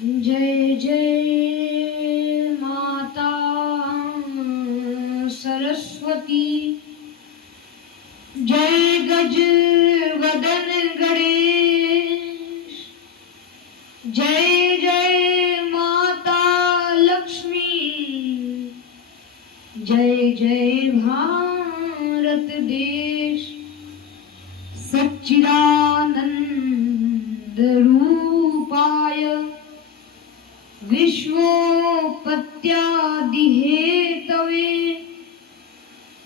जय जय माता सरस्वती, जय गज वदन गणेश, जय जय माता लक्ष्मी, जय जय भारत देश। सच्चिदानंद रूपाय विश्वोपत्यादिहेतवे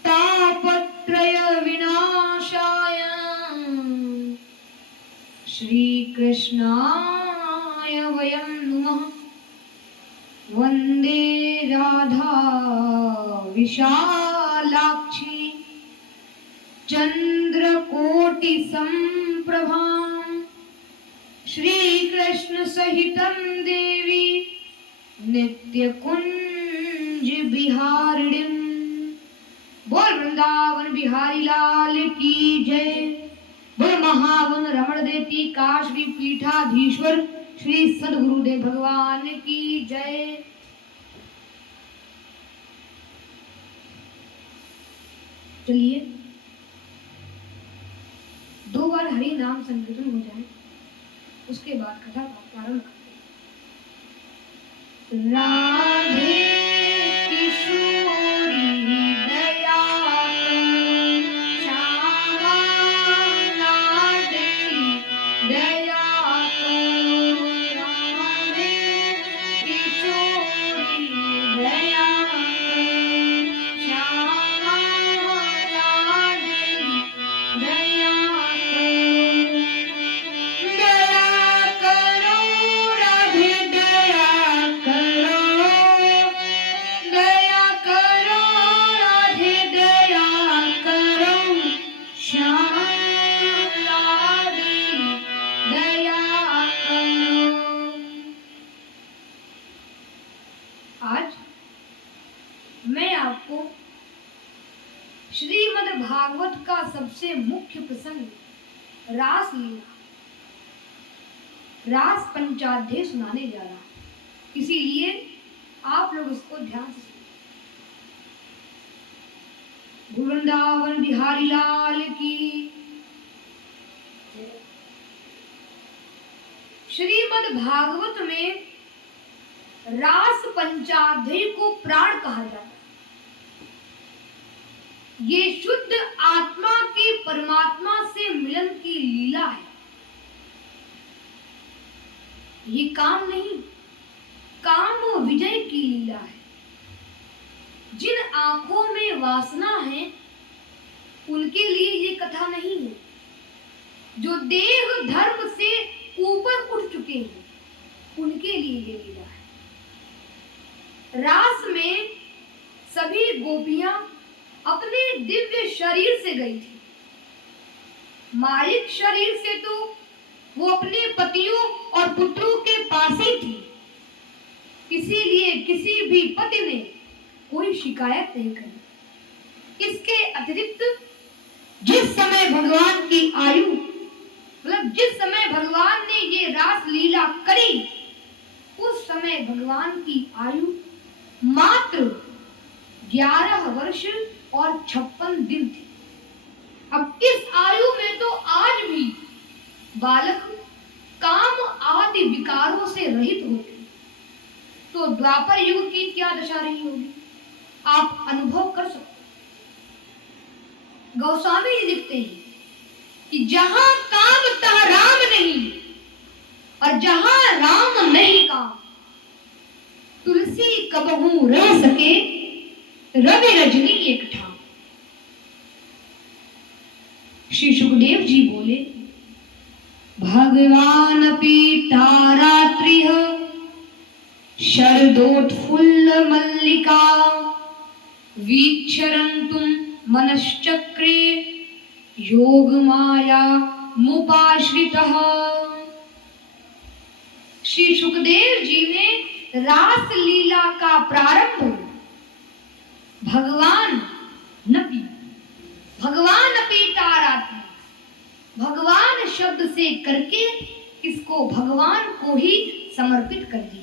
तापत्रय विनाशाय श्रीकृष्णाय वयं नमः। वंदे राधा विशालाक्षी चंद्रकोटि संप्रभां श्रीकृष्ण सहितं देवी नित्य कुंज बिहारिणीं। बोल वृंदावन बिहारी लाल की जय। बोल महावन रमण देती काशी पीठाधीश्वर श्री सद्गुरुदेव भगवान की जय। चलिए 2 बार हरि नाम संकीर्तन हो जाए, उसके बाद कथा का प्रारंभ करते हैं। राधे किशोरी दया श्यामा लाडली दया करो। राधे किशोरी दया श्यामा लाडली दया श्रीमद् भागवत का सबसे मुख्य प्रसंग रास लीला, रास पंचाध्याय सुनाने जा रहा है। इसीलिए आप लोग इसको ध्यान से सुनिए। वृंदावन बिहारी लाल की। श्रीमद् भागवत में रास पंचाध्याय को प्राण कहा जाता है। ये शुद्ध आत्मा की परमात्मा से मिलन की लीला है। ये काम नहीं, काम विजय की लीला है। जिन आंखों में वासना है उनके लिए ये कथा नहीं है। जो देह धर्म से ऊपर उठ चुके हैं उनके लिए ये लीला है। रास में सभी गोपियां अपने दिव्य शरीर से गई थी। मायिक शरीर से तो वो अपने पतियों और पुत्रों के पास ही थी। इसीलिए किसी भी पति ने कोई शिकायत नहीं करी। इसके अतिरिक्त जिस समय भगवान की आयु, मतलब जिस समय भगवान ने ये रास लीला करी, उस समय भगवान की आयु मात्र 11 वर्ष और 56 दिन थी। अब इस आयु में तो आज भी बालक काम आदि विकारों से रहित होते, तो द्वापर युग की क्या दशा रही होगी आप अनुभव कर सकते। गोस्वामी जी लिखते हैं कि जहां काम तहां राम नहीं, और जहां राम नहीं काम, तुलसी कबहू रह सके रवि रजनी एक ठाम। श्री सुखदेव जी बोले, भगवान पीतारात्रिः शरदोत्फुल्ल मल्लिका वीक्षरन्तुं मनश्चक्रे योग माया मुपाश्रितः। श्री सुखदेव जी ने रास लीला का प्रारंभ भगवान पीतारात्रि, भगवान शब्द से करके इसको भगवान को ही समर्पित कर दिया।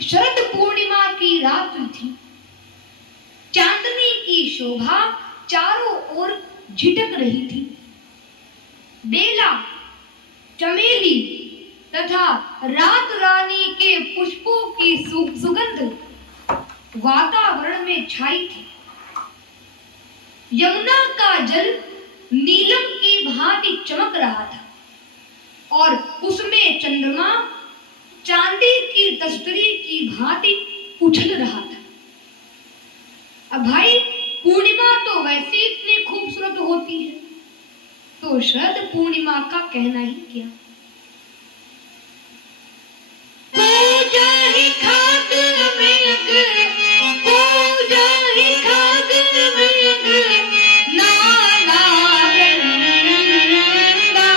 शरद पूर्णिमा की रात थी। चांदनी की शोभा चारों ओर झिटक रही थी। बेला, चमेली तथा रात रानी के पुष्पों की सुगंध वातावरण में छाई थी। यमुना का जल नीलम की भांति चमक रहा था और उसमें चंद्रमा चांदी की तस्तरी की भांति उछल रहा था। अब भाई, पूर्णिमा तो वैसे इतनी खूबसूरत होती है, तो शरद पूर्णिमा का कहना ही क्या। पूजा ही खाग मेघ, पूजा ही खाग मेघ, नाना वृंदा।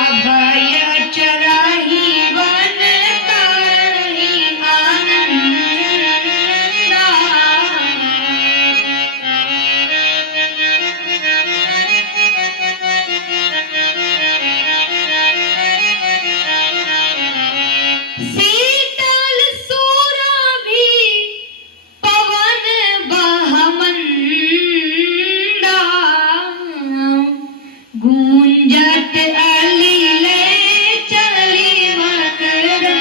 अभय चराही वन करही आनंदा। शीतल सुरभि पवन बहमंदा, गूंजत अलिले चली मकरंदा।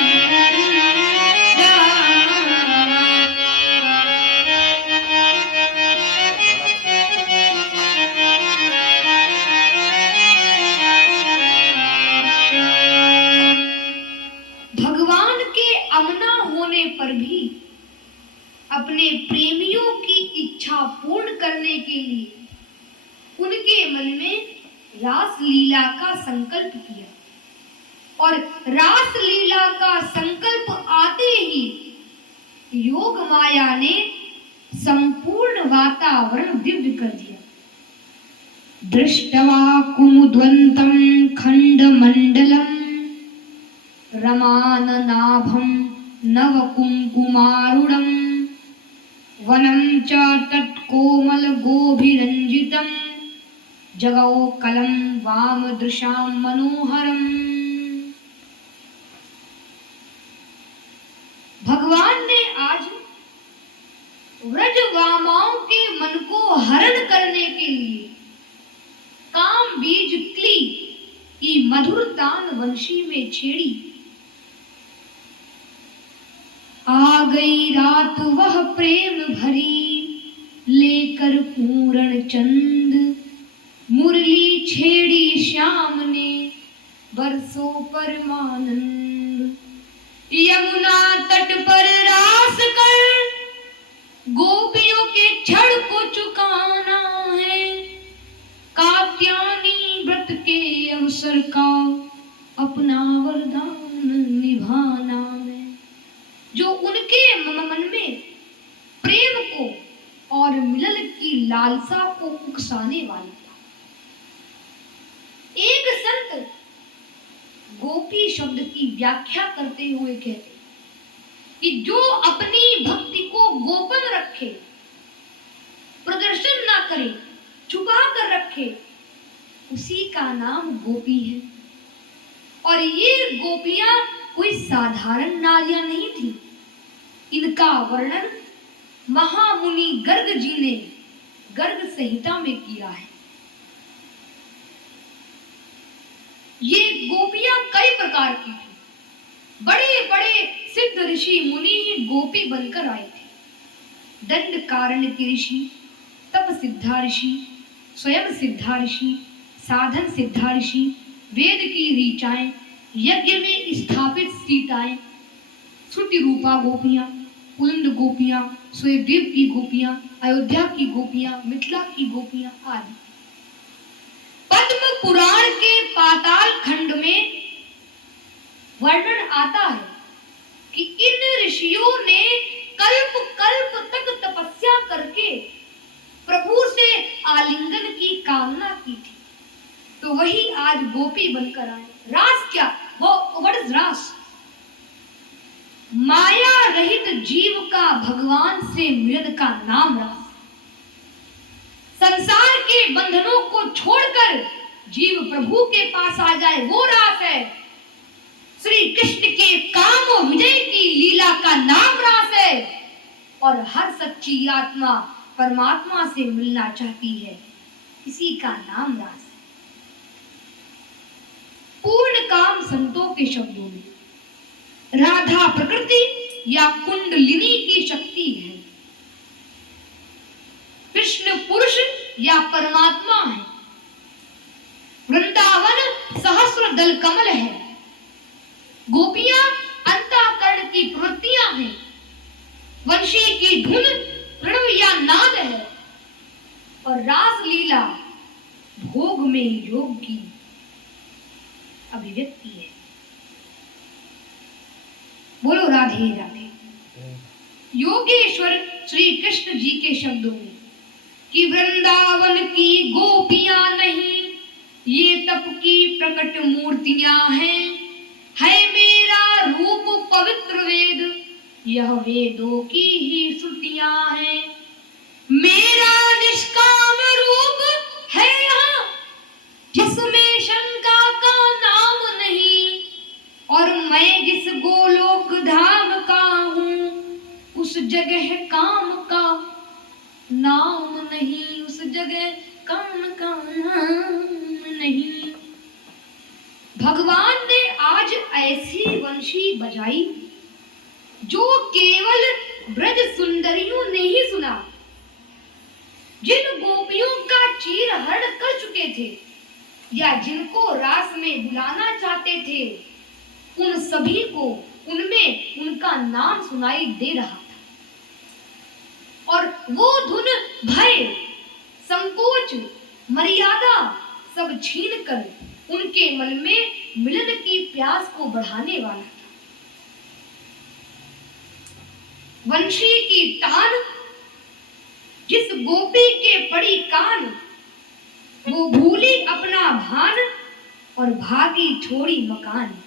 भगवान के अमना होने पर भी अपने प्रेमियों की इच्छा पूर्ण करने के लिए उनके मन में रास लीला का संकल्प किया और रास लीला का संकल्प आते ही योग माया ने संपूर्ण वातावरण दिव्य कर दिया। दृष्टवा कुमुद्वन्तं खंडमंडलम रमाननाभं नवकुंकुमारुणं वनं च तत्कोमलगोभिरञ्जितं जगौ कलं वामदृशां मनोहरम्। भगवान ने आज व्रजवामाओं के मन को हरण करने के लिए काम बीज क्ली की मधुर तान वंशी में छेड़ी। आ गई रात वह प्रेम भरी लेकर पूर्ण चंद, मुरली छेड़ी श्याम ने बरसों परमानंद। यमुना तट पर रास कर गोपियों के छड़ को चुकाना है, कात्यायनी व्रत के अवसर का अपना वरदान निभाना है। जो उनके मन में प्रेम को और मिलन की लालसा को उकसाने वाला था। एक संत गोपी शब्द की व्याख्या करते हुए कहते कि जो अपनी भक्ति को गोपन रखे, प्रदर्शन ना करे, छुपा कर रखे, उसी का नाम गोपी है। और ये गोपियां कोई साधारण नारियां नहीं थी। इनका वर्णन महामुनि गर्ग जी ने गर्ग संहिता में किया है। ये गोपियां कई प्रकार की थी। बड़े बड़े सिद्ध ऋषि मुनि ही गोपी बनकर आए थे। दंड कारण के ऋषि, तप सिद्धा ऋषि, स्वयं सिद्धा ऋषि, साधन सिद्धा ऋषि, वेद की ऋचाएं, यज्ञ में स्थापित सीताएं, श्रुति रूपा गोपियां, पुलिंद गोपियां, स्वयंदेव की गोपियां, अयोध्या की गोपियां, मिथिला की गोपियां आदि। पद्म पुराण के पाताल खंड में वर्णन आता है कि इन ऋषियों ने कल्प कल्प तक तपस्या करके प्रभु से आलिंगन की कामना की थी, तो वही आज गोपी बनकर आए। रास क्या? वो व्हाट इज रास? माया रहित जीव का भगवान से मिलन का नाम रास। संसार के बंधनों को छोड़कर जीव प्रभु के पास आ जाए, वो रास है। श्री कृष्ण के काम विजय की लीला का नाम रास है। और हर सच्ची आत्मा परमात्मा से मिलना चाहती है, इसी का नाम रास है। पूर्ण काम संतों के शब्दों में राधा प्रकृति या कुंडलिनी की शक्ति है, कृष्ण पुरुष या परमात्मा है, वृंदावन सहस्र दल कमल है, गोपियां अंतःकरण की प्रवृत्तियां हैं, वंशी की धुन प्रणव या नाद है, और रास लीला भोग में योग की अभिव्यक्ति है। बोलो राधे राधे। योगेश्वर श्री कृष्ण जी के शब्दों में कि वृंदावन की गोपियां नहीं, ये तप की प्रकट मूर्तियां हैं, है मेरा रूप पवित्र वेद, यह वेदों की ही श्रुतियां हैं। मेरा निष्काम रूप है यहाँ, जिसमें शंका का नाम नहीं, और मैं जिस गोलोक धाम का हूँ, उस जगह काम का नाम नहीं, उस जगह काम का नाम नहीं। भगवान ने आज ऐसी वंशी बजाई जो केवल ब्रज सुंदरियों ने ही सुना। जिन गोपियों का चीरहरण कर चुके थे या जिनको रास में बुलाना चाहते थे, उन सभी को उनमें उनका नाम सुनाई दे रहा था। और वो धुन भय, संकोच, मर्यादा सब छीनकर उनके मन में मिलन की प्यास को बढ़ाने वाला था। वंशी की तान जिस गोपी के पड़ी कान, वो भूली अपना भान और भागी छोड़ी मकान।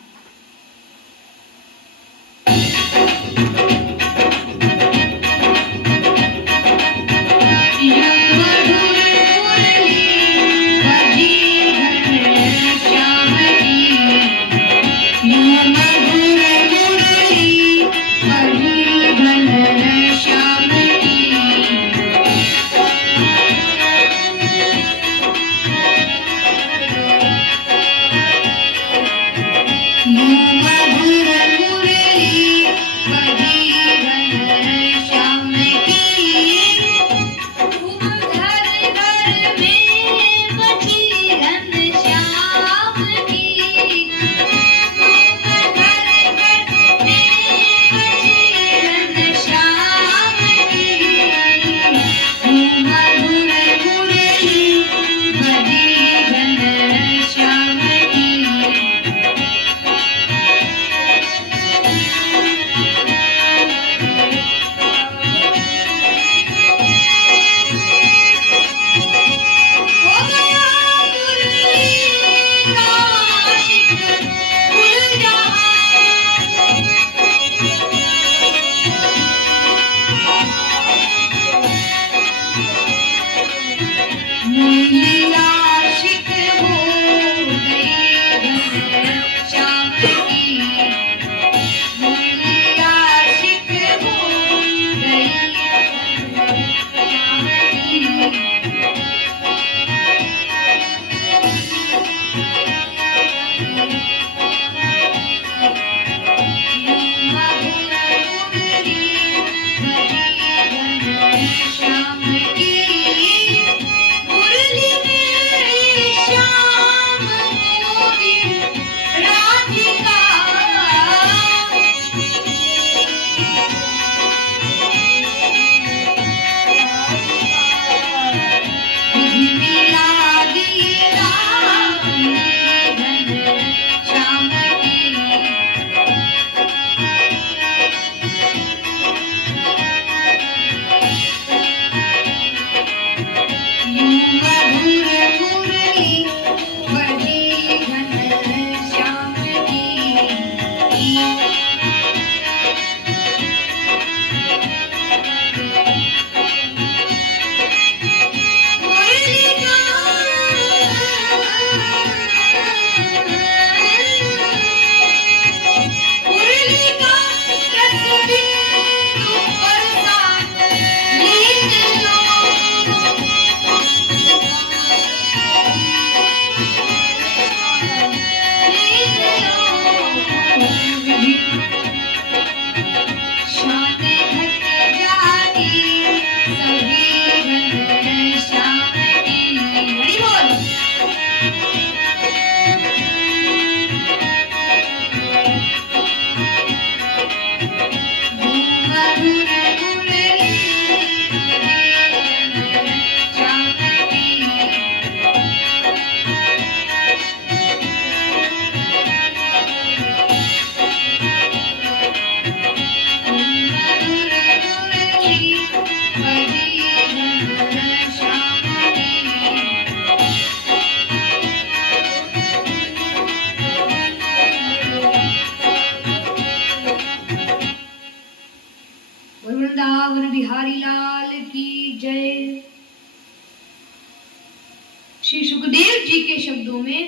शब्दों में,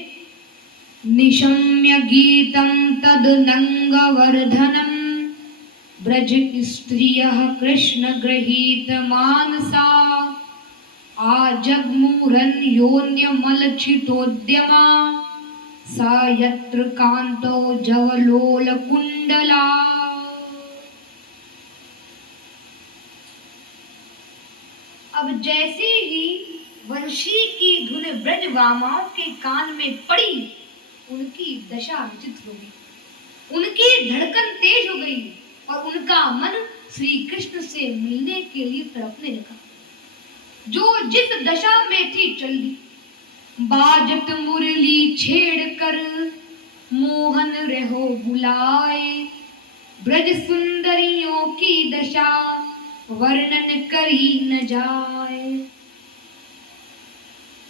निशम्य गीतं तदनंगवर्धनम ब्रज स्त्रियः कृष्ण गृहीत मानसा आजग्मुरन योन्यमलक्षितोद्यमा सा यत्र कांतो जवलोल कुंडला। अब जैसे ही वंशी की धुन ब्रजवामाओं के कान में पड़ी, उनकी दशा विचित्र हो गई, उनकी धड़कन तेज हो गई और उनका मन श्री कृष्ण से मिलने के लिए तड़पने लगा। जो जिस दशा में थी चल दी, बाजत मुरली छेड़ कर मोहन रहो बुलाए, ब्रज सुंदरियों की दशा वर्णन करी न जाए।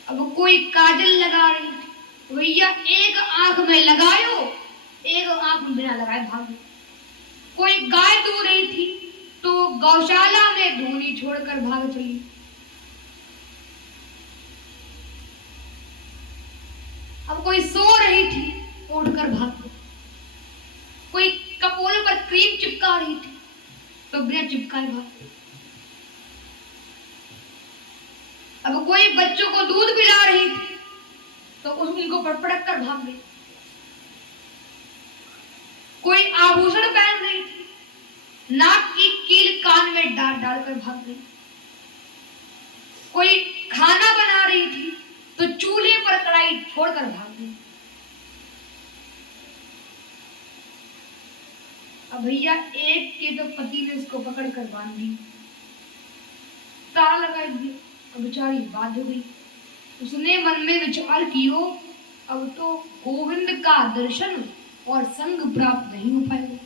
अब कोई काजल लगा रही थी, भैया एक आंख में लगायो, एक आंख में बिना लगाए भाग गई। कोई गाय दूह रही थी तो गौशाला में धोनी छोड़कर भाग चली। अब कोई सो रही थी, उठकर भाग गई। कोई कपोलों पर क्रीम चिपका रही थी तो बिना चिपकाए भाग गई। अब कोई बच्चों को दूध पिला रही थी तो उनको पटक कर भाग गई। कोई आभूषण पहन रही थी, नाक की कील कान में डाल डालकर भाग गई। कोई खाना बना रही थी तो चूल्हे पर कढ़ाई छोड़कर भाग गई। अब भैया एक के तो पति ने उसको पकड़कर बांध दी, ताला लगा दिया, अब बेचारी बाध हो गई। उसने मन में विचार कियो, अब तो गोविंद का दर्शन और संग प्राप्त नहीं हो पाएगा।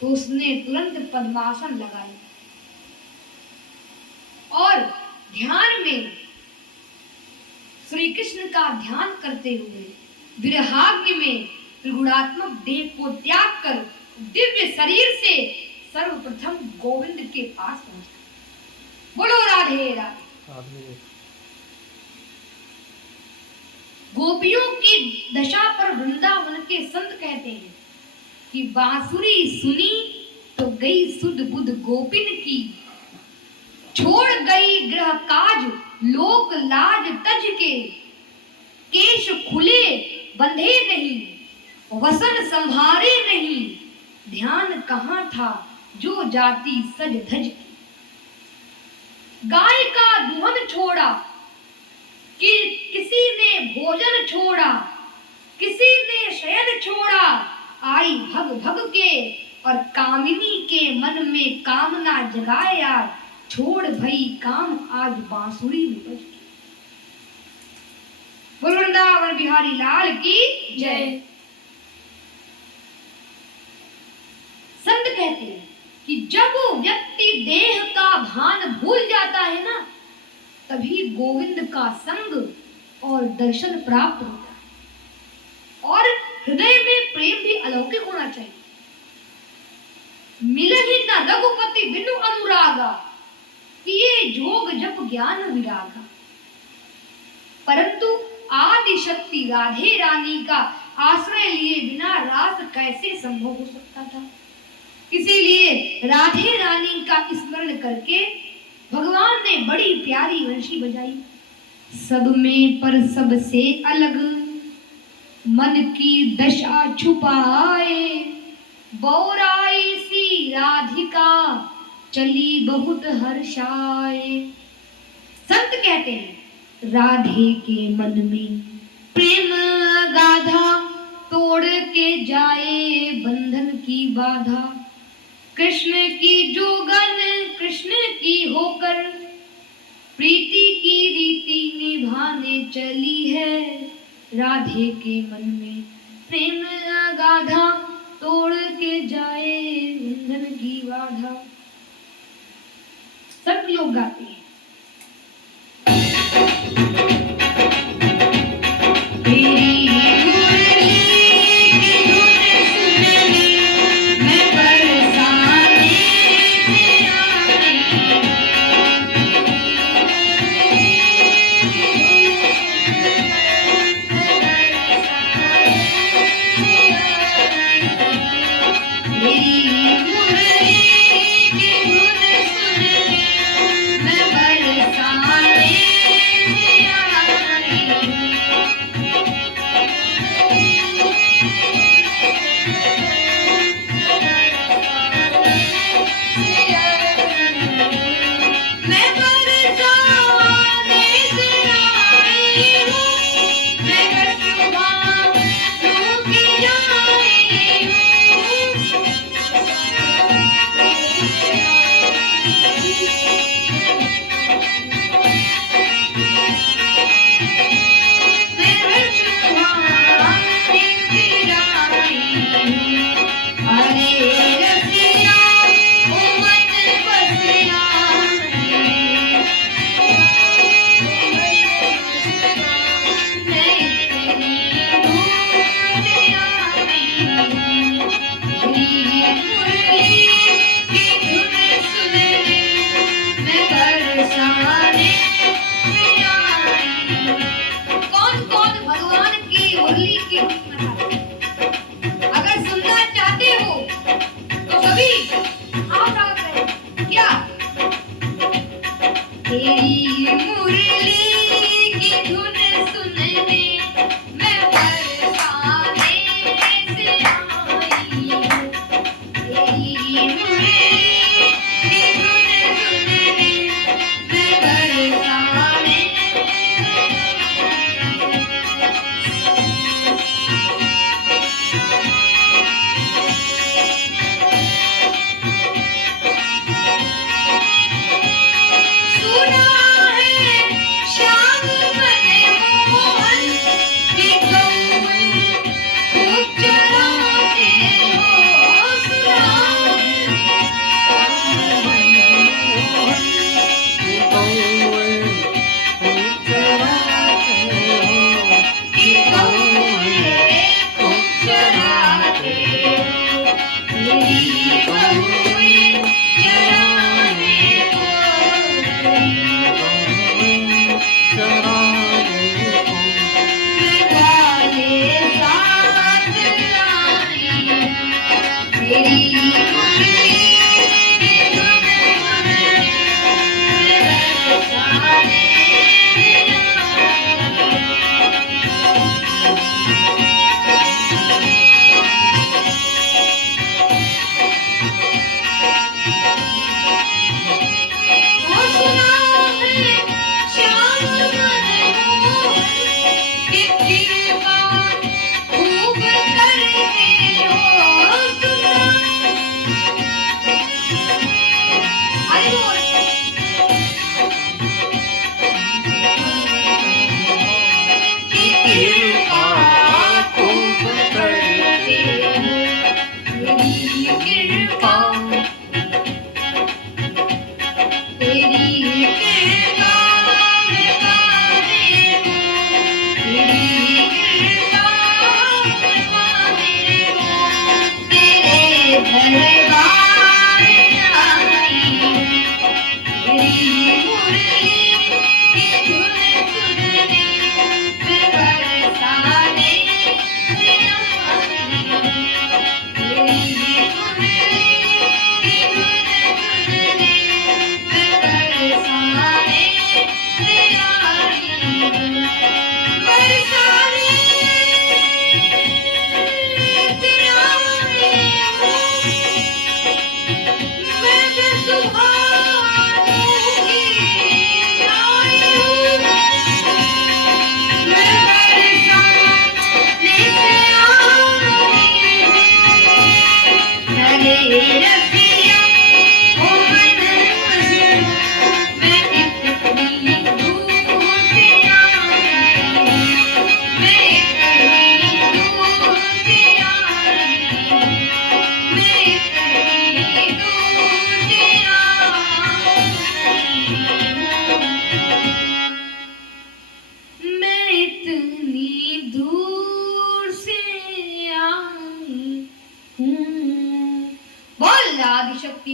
तो उसने तुरंत पद्मासन लगाया और ध्यान में श्री कृष्ण का ध्यान करते हुए विरहाग्नि में त्रिगुणात्मक देह को त्याग कर दिव्य शरीर से सर्वप्रथम गोविंद के पास पहुंचा। बोलो राधे राधे। गोपियों की दशा पर वृंदावन के संत कहते हैं कि बांसुरी सुनी तो गई सुध बुध गोपिन की, छोड़ गई गृह काज लोक लाज तज के, केश खुले बंधे नहीं वसन संभारे नहीं, ध्यान कहाँ था जो जाती सज धज की। गाय का दुहन छोड़ा कि किसी ने भोजन छोड़ा, किसी ने शयन छोड़ा, आई भग भग के और कामिनी के मन में कामना जगाया, छोड़ भई काम आज बांसुरी में बज गई। बोल वृंदावन बिहारी लाल की जय। संत कहते हैं कि जब व्यक्ति देह का भान भूल जाता है ना, तभी गोविंद का संग और दर्शन प्राप्त होता है। और हृदय में प्रेम भी अलौकिक होना चाहिए। मिलहि न रघुपति बिनु अनुरागा, किए जोग जप ज्ञान विरागा। परंतु आदि शक्ति राधे रानी का आश्रय लिए बिना रास कैसे संभव हो सकता था। इसीलिए राधे रानी का स्मरण करके भगवान ने बड़ी प्यारी वंशी बजाई। सब में पर सबसे अलग मन की दशा छुपाए, बौराई सी राधिका चली बहुत हर्षाए। संत कहते हैं राधे के मन में प्रेम गाधा, तोड़ के जाए बंधन की बाधा। कृष्ण की जोगन कृष्ण की होकर, प्रीति की रीति निभाने चली है। राधे के मन में प्रेम गाधा, तोड़ के जाए बंधन की बाधा। सब लोग गाते हैं।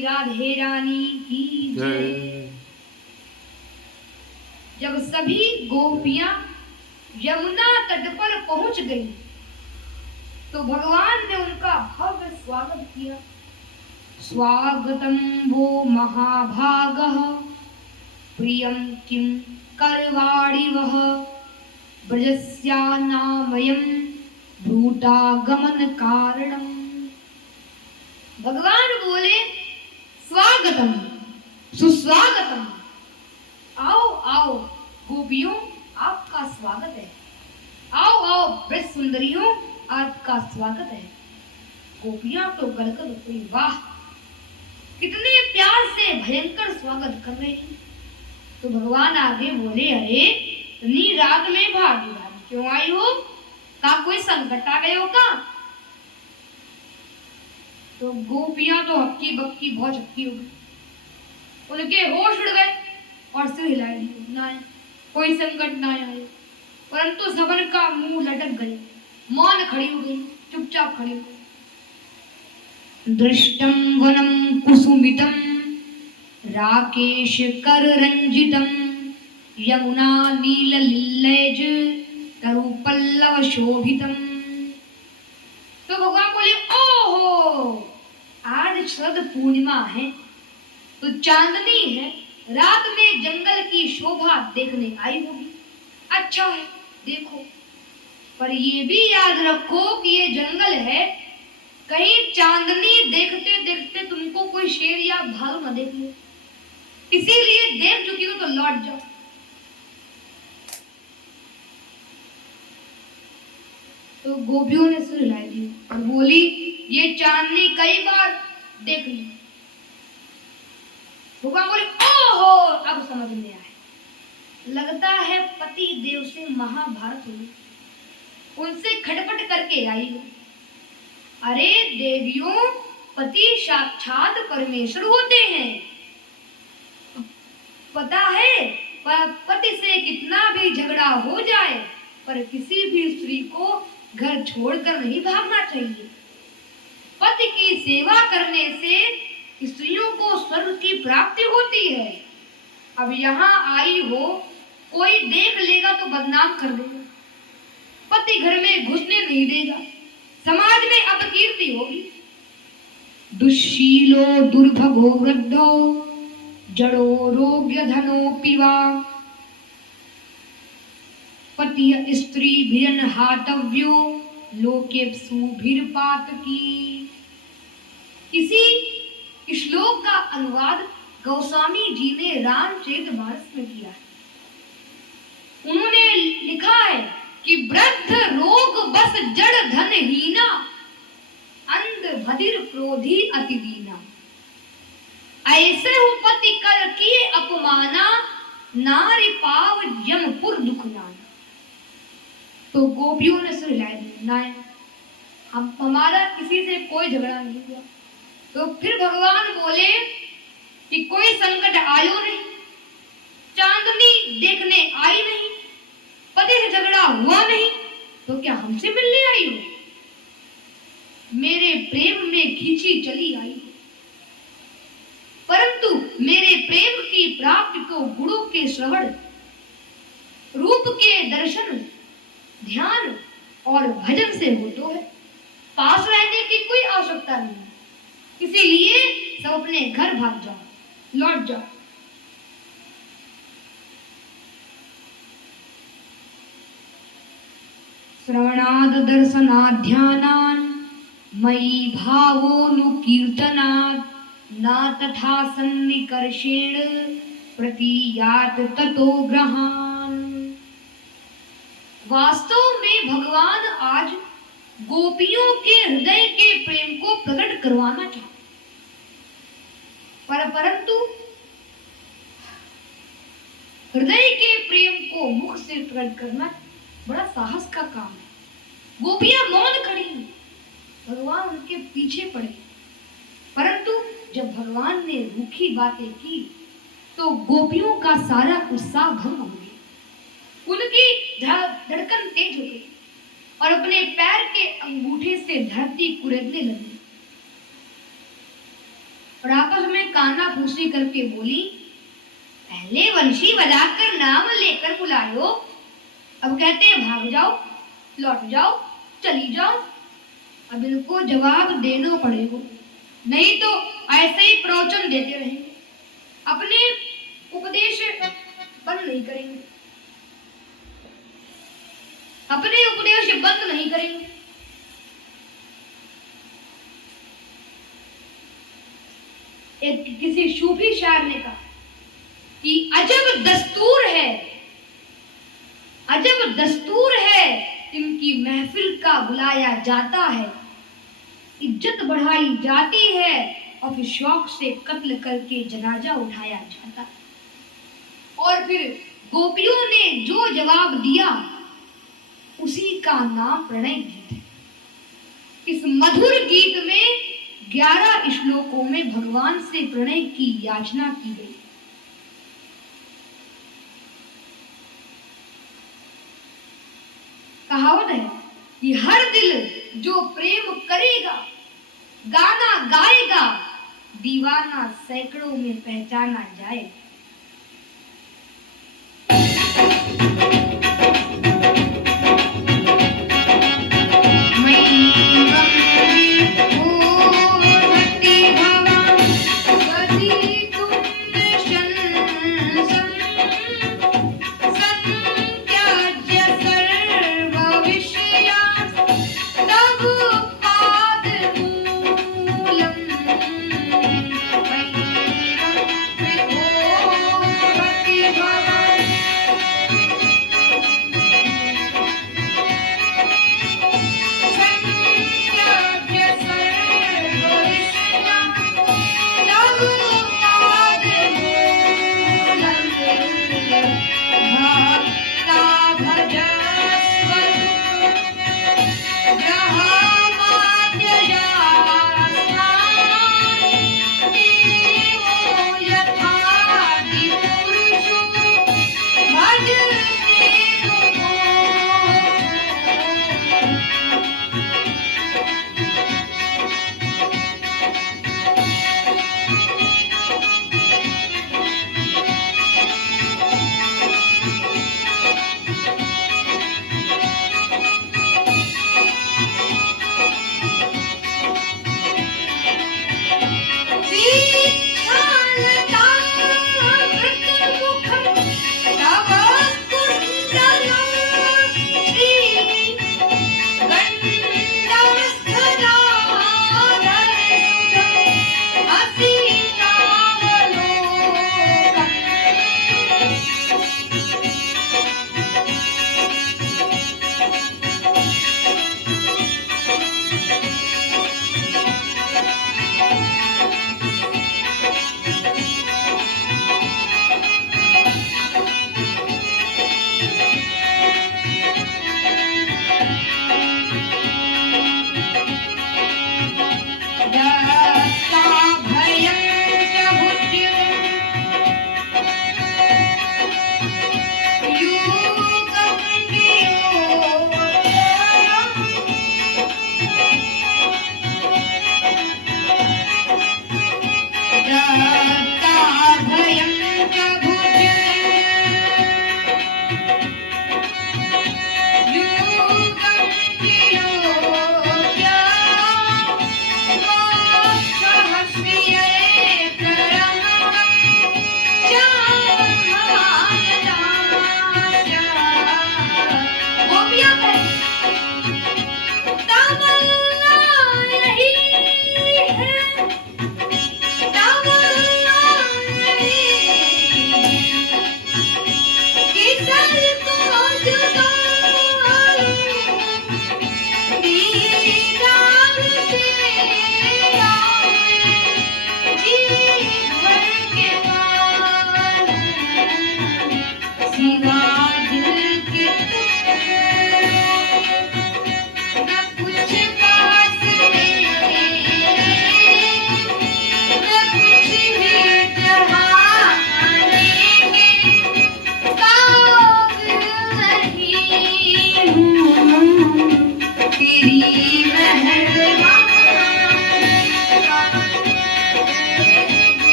श्री राधे रानी की जय। जब सभी गोपियां यमुना तट पर पहुंच गई तो भगवान ने उनका भव्य स्वागत किया। स्वागतम वो महाभागः प्रियं किं करवाणि वः ब्रजस्यानामयं भूतागमन कारणम। भगवान बोले स्वागतम, सुस्वागतम, आओ आओ गोपियों, आपका स्वागत है। आओ आओ ब्रज सुंदरियों, आपका स्वागत है। गोपियां तो गदगद हुई, वाह कितने प्यार से भयंकर स्वागत कर रहे हैं। तो भगवान आगे बोले, अरे इतनी रात में भागी भागी क्यों आई हो? का कोई संकट आ गए हो का? तो गोपियां तो हक्की बक्की बहुत हक्की हो गई, उनके होश उड़ गए और सिर हिलाए दिए, ना कोई संकट ना आए। परंतु सबन का मुंह लटक गए, मौन खड़ी हो गई, चुपचाप खड़ी हो गई। दृष्टम वनम कुसुमितम राकेश कर रंजितम यमुना नील लिल्लज तरु पल्लव शोभितम। तो भगवान बोले, ओहो आज शरद पूर्णिमा है, तो चांदनी है, रात में जंगल की शोभा देखने आई होगी। अच्छा है, देखो, पर ये भी याद रखो कि ये जंगल है, कहीं चांदनी देखते देखते तुमको कोई शेर या भालू न देख ले, इसीलिए देख चुकी हो तो लौट जाओ। तो गोपियों ने सिर हिला दिया और बोली, ये चांदनी कई बार देख ली। भगवान बोले, ओहो अब समझ में आया, लगता है पति देव से महाभारत हुई, उनसे खटपट करके आई हो। अरे देवियों, पति साक्षात परमेश्वर होते हैं, पता है पति से कितना भी झगड़ा हो जाए पर किसी भी स्त्री को घर छोड़कर नहीं भागना चाहिए। पति की सेवा करने से स्त्रियों को स्वर्ग की प्राप्ति होती है। अब यहाँ आई हो, कोई देख लेगा तो बदनाम कर देगा, पति घर में घुसने नहीं देगा, समाज में अपकीर्ति होगी। दुश्शीलो दुर्भगो वृद्धो जड़ो रोग्य धनो पिवा पति स्त्री भिरन हातव्यो लोके सुभिरपात की। इसी श्लोक का अनुवाद गोस्वामी जी ने रामचरितमानस में किया है। उन्होंने लिखा है कि वृद्ध रोग बस जड़ धन हीना अंध भदिर क्रोधी अति दीना ऐसे हो पति कर किए अपमाना नारी पाव जमपुर दुख नाना। तो गोपियों ने सिर हिलाए दिया, ना हमारा किसी से कोई झगड़ा नहीं हुआ। तो फिर भगवान बोले कि कोई संकट आयो नहीं, चांदनी देखने आई नहीं, पति से झगड़ा हुआ नहीं, तो क्या हमसे मिलने आई हो? मेरे प्रेम में खींची चली आई हो, परंतु मेरे प्रेम की प्राप्ति तो गुरु के श्रवण, रूप के दर्शन, ध्यान और भजन से हो तो है, पास रहने की कोई आवश्यकता नहीं। इसीलिए सब अपने घर भाग जाओ, लौट जाओ। श्रवणाद दर्शनाध्यानान् मयि भावोनुकीर्तनात् न तथा सन्निकर्षेण प्रतीयात ततो ग्रहान्। वास्तव में भगवान आज गोपियों के हृदय के प्रेम को प्रकट करवाना चाहते, परंतु हृदय के प्रेम को मुख से प्रकट करना बड़ा साहस का काम है। गोपियां मौन खड़ी, भगवान उनके पीछे पड़े, परंतु जब भगवान ने रूखी बातें की तो गोपियों का सारा उत्साह भंग हो गया, उनकी धड़कन तेज हो गई और अपने पैर के अंगूठे से धरती कुरेदने लगी। और आपस में कानाफूसी करके बोली, पहले वंशी बजाकर नाम लेकर बुलायो, अब कहते हैं भाग जाओ, लौट जाओ, चली जाओ। अब इनको जवाब देना पड़ेगा, नहीं तो ऐसे ही प्रवचन देते रहेंगे, अपने उपदेश बंद नहीं करेंगे, अपने उपदेश बंद नहीं करेंगे। एक किसी सूफी शायर ने कहा कि अजब दस्तूर है, अजब दस्तूर है, इनकी महफिल का बुलाया जाता है, इज्जत बढ़ाई जाती है और फिर शौक से कत्ल करके जनाजा उठाया जाता है। और फिर गोपियों ने जो जवाब दिया उसी का नाम प्रणय गीत है। इस मधुर गीत में 11 श्लोकों में भगवान से प्रणय की याचना की गई। कहावत है कि हर दिल जो प्रेम करेगा, गाना गाएगा, दीवाना सैकड़ों में पहचाना जाएगा।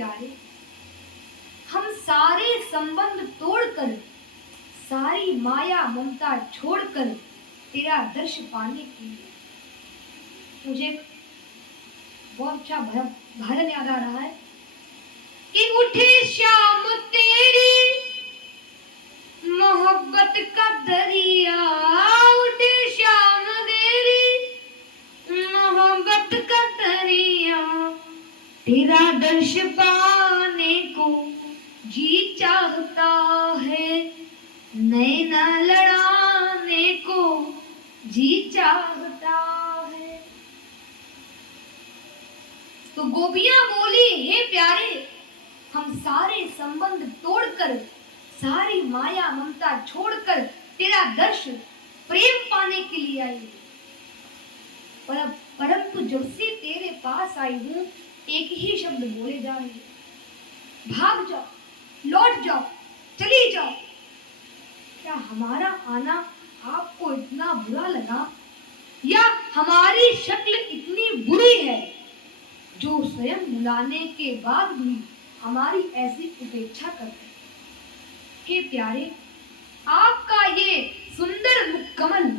प्यारे, हम सारे संबंध तोड़कर, सारी माया ममता छोड़कर तेरा दर्श पाने के लिए। मुझे बहुत अच्छा भजन याद आ रहा है कि उठे शाम तेरी मोहब्बत का दरिया, उठे शाम तेरी मोहब्बत का दरिया, तेरा दर्श पाने को जी चाहता है, नैना लड़ाने को जी चाहता है। तो गोपियां बोली, हे प्यारे, हम सारे संबंध तोड़कर, सारी माया ममता छोड़कर तेरा दर्श प्रेम पाने के लिए आई। परंतु जब से तेरे पास आई हूं, एक ही शब्द बोले जा रहे, भाग जाओ, लौट जाओ, चली जाओ। क्या हमारा आना आपको इतना बुरा लगा, या हमारी शक्ल इतनी बुरी है जो स्वयं बुलाने के बाद भी हमारी ऐसी उपेक्षा करते? के प्यारे, आपका ये सुंदर मुखकमल,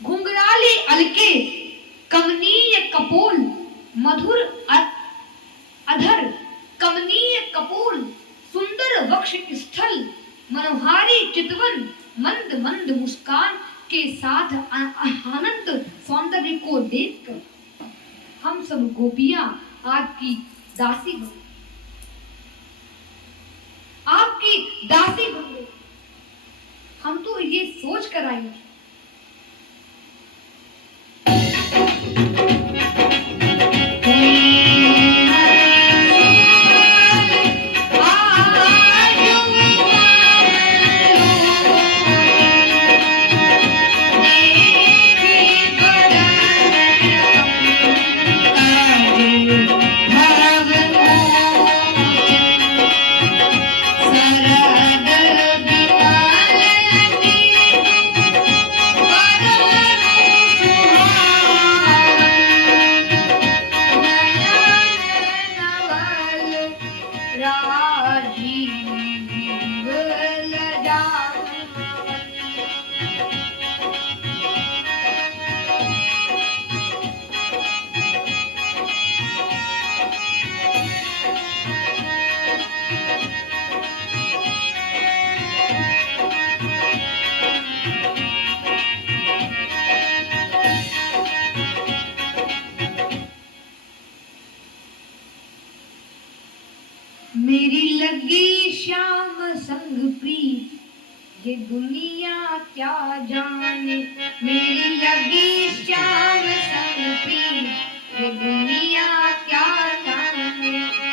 घुंघराले अलके, कमनीय कपोल, मधुर अधर, कमनीय कपोल, सुंदर वक्ष स्थल, मनोहारी चितवन, मंद मंद मुस्कान के साथ अनंत सौंदर्य को देखकर हम सब गोपियां आपकी दासी बन गई, आपकी दासी बन गई। हम तो ये सोच कर आई थी मेरी लगी श्याम संग प्रीत, ये दुनिया क्या जाने। मेरी लगी श्याम संग प्रीत, ये दुनिया क्या जाने।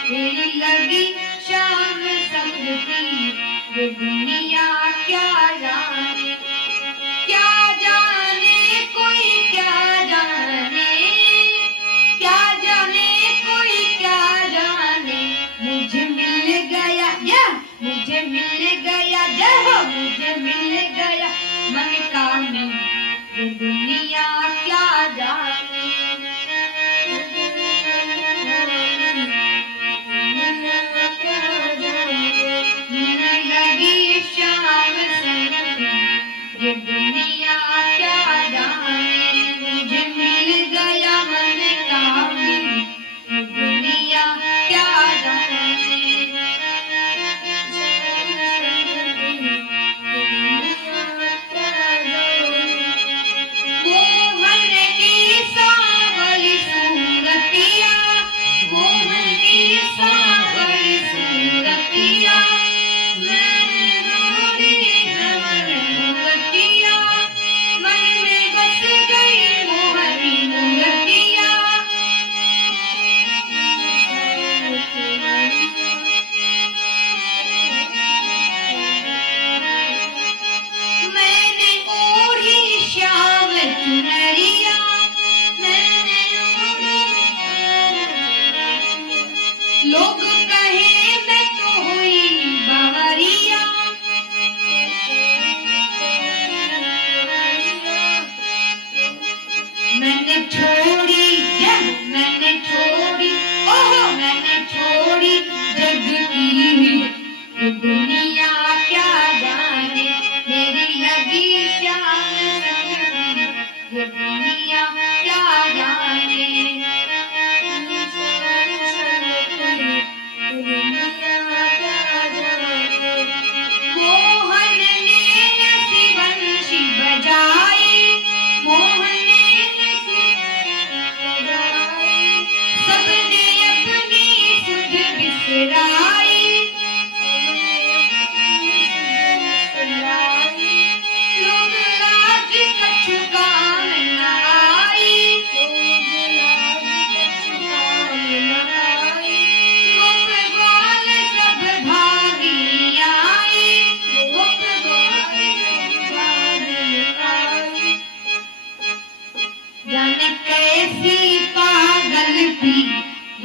मेरी लगी श्याम संग प्रीत, ये दुनिया क्या जाने। क्या जाने कोई क्या जाने, क्या जाने कोई क्या जाने। मुझे मिल गया, मुझे मिल गया, जय हो, मुझे मिल गया मन का मन, ये दुनिया क्या जाने। मेरी लगी श्याम संग, ये दुनिया क्या जाने। मुझे मिल गया मन का मन, ये दुनिया क्या जाने। मोहन की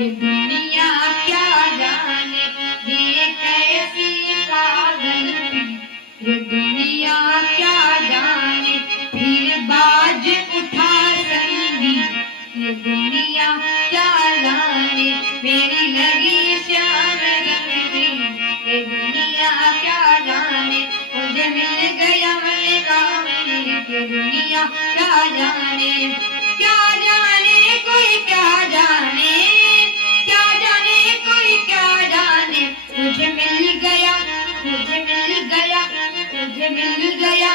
ये दुनिया क्या जाने ये कैसी पागल थी। ये दुनिया क्या जाने फिर बाज उठा संगीत। ये दुनिया क्या जाने मेरी लगी श्याम रंग की। ये दुनिया क्या जाने मुझे मिल गया मन का अमृत। ये दुनिया क्या जाने कोई क्या जाने कोई क्या जाने मुझे मिल गया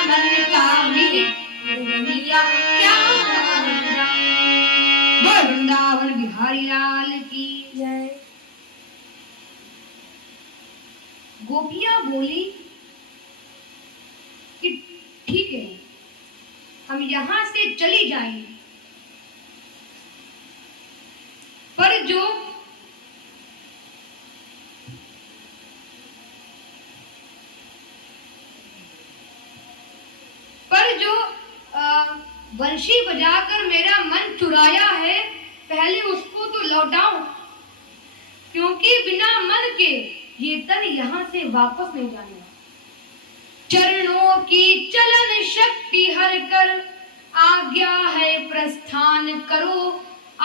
मन का अमृत। ये दुनिया क्या जाने। बोल वृंदावन बिहारी लाल की जय। गोपियां बोली कि ठीक है हम यहां से चली जाएंगे, पर जो बंशी बजाकर मेरा मन चुराया है पहले उसको तो लौटाओ, क्योंकि बिना मन के ये तन यहाँ से वापस नहीं जाने वाला। चरणों की चलन शक्ति हर कर आज्ञा है प्रस्थान करो।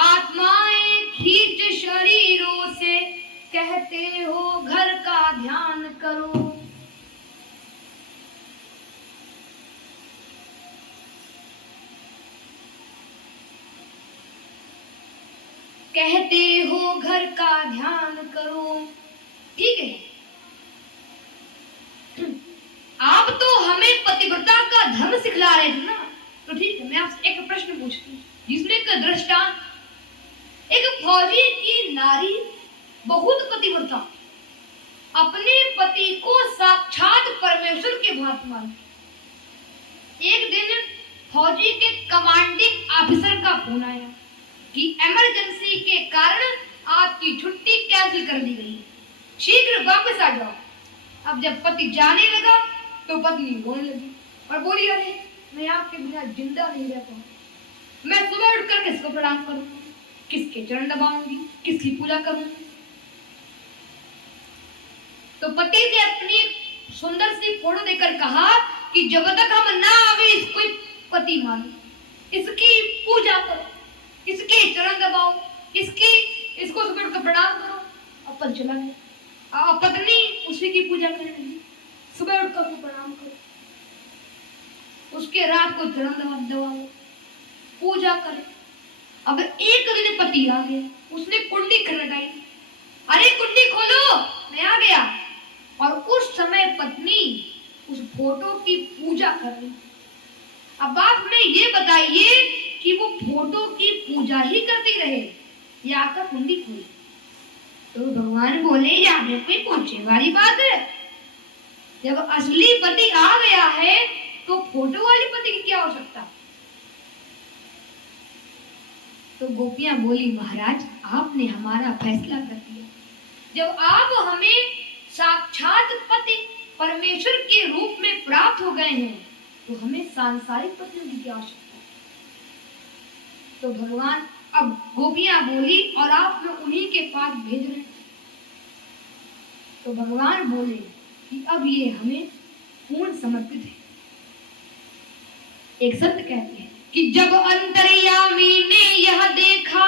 आत्माएं खींच शरीरों से कहते हो घर का ध्यान करो। कहते हो घर का ध्यान करो। ठीक है, आप तो हमें पतिव्रता का धर्म सिखला रहे थे ना, तो ठीक है मैं आपसे एक प्रश्न पूछती हूँ जिसमें एक दृष्टांत। एक फौजी की नारी बहुत पतिव्रता अपने पति को साक्षात परमेश्वर के भांति मानती। एक दिन फौजी के कमांडिंग ऑफिसर का फोन आया कि इमरजेंसी के कारण आपकी छुट्टी कैंसिल कर दी गई, शीघ्र वापस आ जाओ। अब जब पति जाने लगा तो पत्नी रोने लगी और बोली अरे मैं आपके बिना जिंदा नहीं रह पाऊंगी। मैं सुबह उठकर किसको प्रणाम करूंगी, किसके चरण दबाऊंगी, किसकी पूजा करूंगी। तो पति ने अपनी सुंदर सी फोटो देकर कहा कि जब तक हम ना आवे इसको पति मानो, इसकी पूजा करो, इसके चरण दबाओ, इसको सुबह उठकर प्रणाम करो। अब पति चला गया, पत्नी उसी की पूजा करने लगी, सुबह उठकर उसको प्रणाम करो, उसके रात को चरण दबाओ, पूजा करे। अब एक दिन पति आ गया, उसने कुंडी खटखटाई, अरे कुंडी खोलो मैं आ गया। और उस समय पत्नी उस फोटो की पूजा कर रही। अब आप हमें ये बताइए कि वो फोटो की पूजा ही करती रहे या आकर कुंडी खोली? तो भगवान बोले यहाँ कोई पूछने वाली बात है? जब असली पति आ गया है तो फोटो वाली पति की क्या आवश्यकता? तो गोपियां बोली महाराज आपने हमारा फैसला कर दिया। जब आप हमें साक्षात पति परमेश्वर के रूप में प्राप्त हो गए हैं तो हमें सांसारिक पतियों की क्या आवश्यकता? तो भगवान अब गोपियां बोली और आप लोग उन्हीं के पास भेज रहे हैं। तो भगवान बोले कि अब ये हमें पूर्ण समर्पित है। एक संत कहते हैं कि जब अंतर्यामी ने यह देखा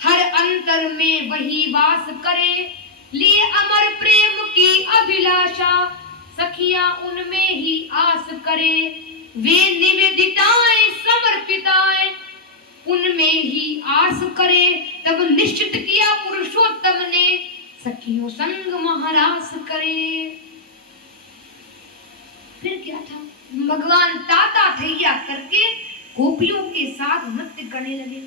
हर अंतर में वही वास करे, लिए अमर प्रेम की अभिलाषा सखियां उनमें ही आस करे। वे निवेदिताएं समर्पिताएं उनमें ही आस करे, तब निश्चित किया पुरुषोत्तम ने सखियों संग महारास करे। फिर क्या था, भगवान ताता थैया करके गोपियों के साथ नृत्य करने लगे।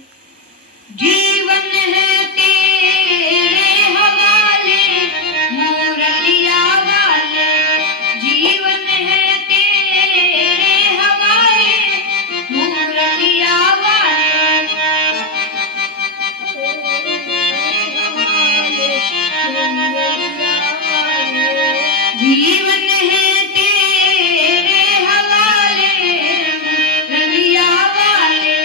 जीवन है तेरे हवाले मुरलिया वाले, जीवन है तेरे हवाले मुरलिया वाले, जीवन है तेरे हवाले मुरलिया वाले,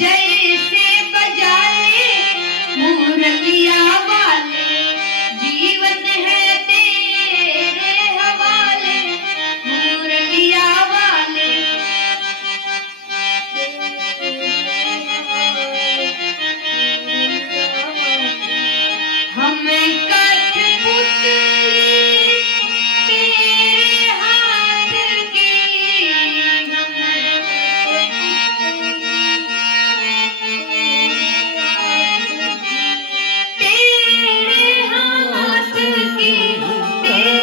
जैसे बजा ले मुरलिया वाले, जीवन है तेरे हवाले, मुरलिया वाले। हमें कठपुतली तेरे हाथ की, हमें तेरे हाथ की,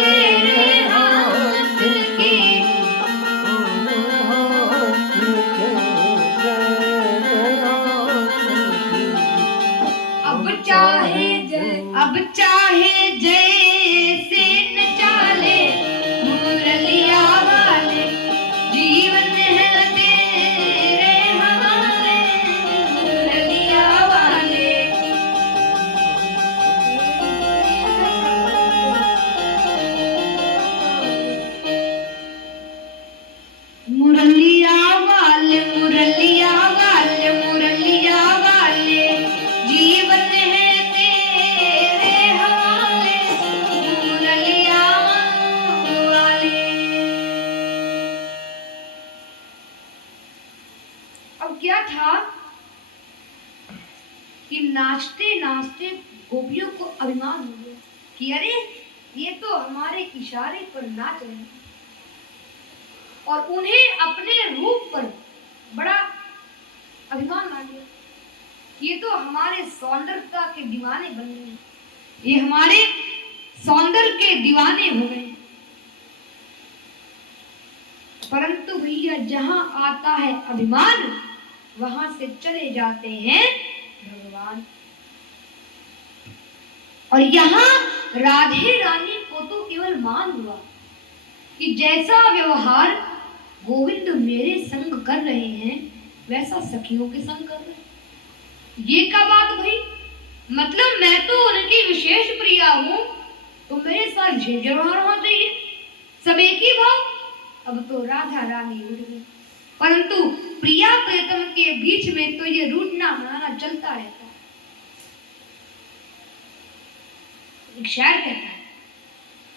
तेरे हाथ की। अब चाहे जैसे नचा ले मुरलिया वाले, जीवन है तेरे हवाले, मुरलिया वाले। मुरलिया वाले, मुरलिया वाले, मुरलिया वाले, जीवन है तेरे हवाले, मुरलिया वाले। अब क्या था कि नाचते नाचते गोपियों को अभिमान हो गया कि अरे ये तो हमारे इशारे पर नाच रहे हैं, और उन्हें अपने रूप पर बड़ा अभिमान आ गया। ये तो हमारे सौंदर्यता के दीवाने बन गए, ये हमारे सौंदर्य के दीवाने हो गए। परंतु भैया जहां आता है अभिमान, वहां से चले जाते हैं भगवान। और यहाँ राधे रानी को तो केवल मान हुआ कि जैसा व्यवहार गोविंद मेरे संग कर रहे हैं, वैसा सखियों के संग कर रहे हैं। ये क्या बात भाई, मतलब मैं तो उनकी विशेष प्रिया हूं, तो मेरे साथ विशेष व्यवहार होना चाहिए, सब एक ही भाव। अब तो राधा रानी उठ गई, परंतु प्रिया प्रियतम के बीच में तो ये रूठना मनाना चलता रहता है। एक शायर कहता है,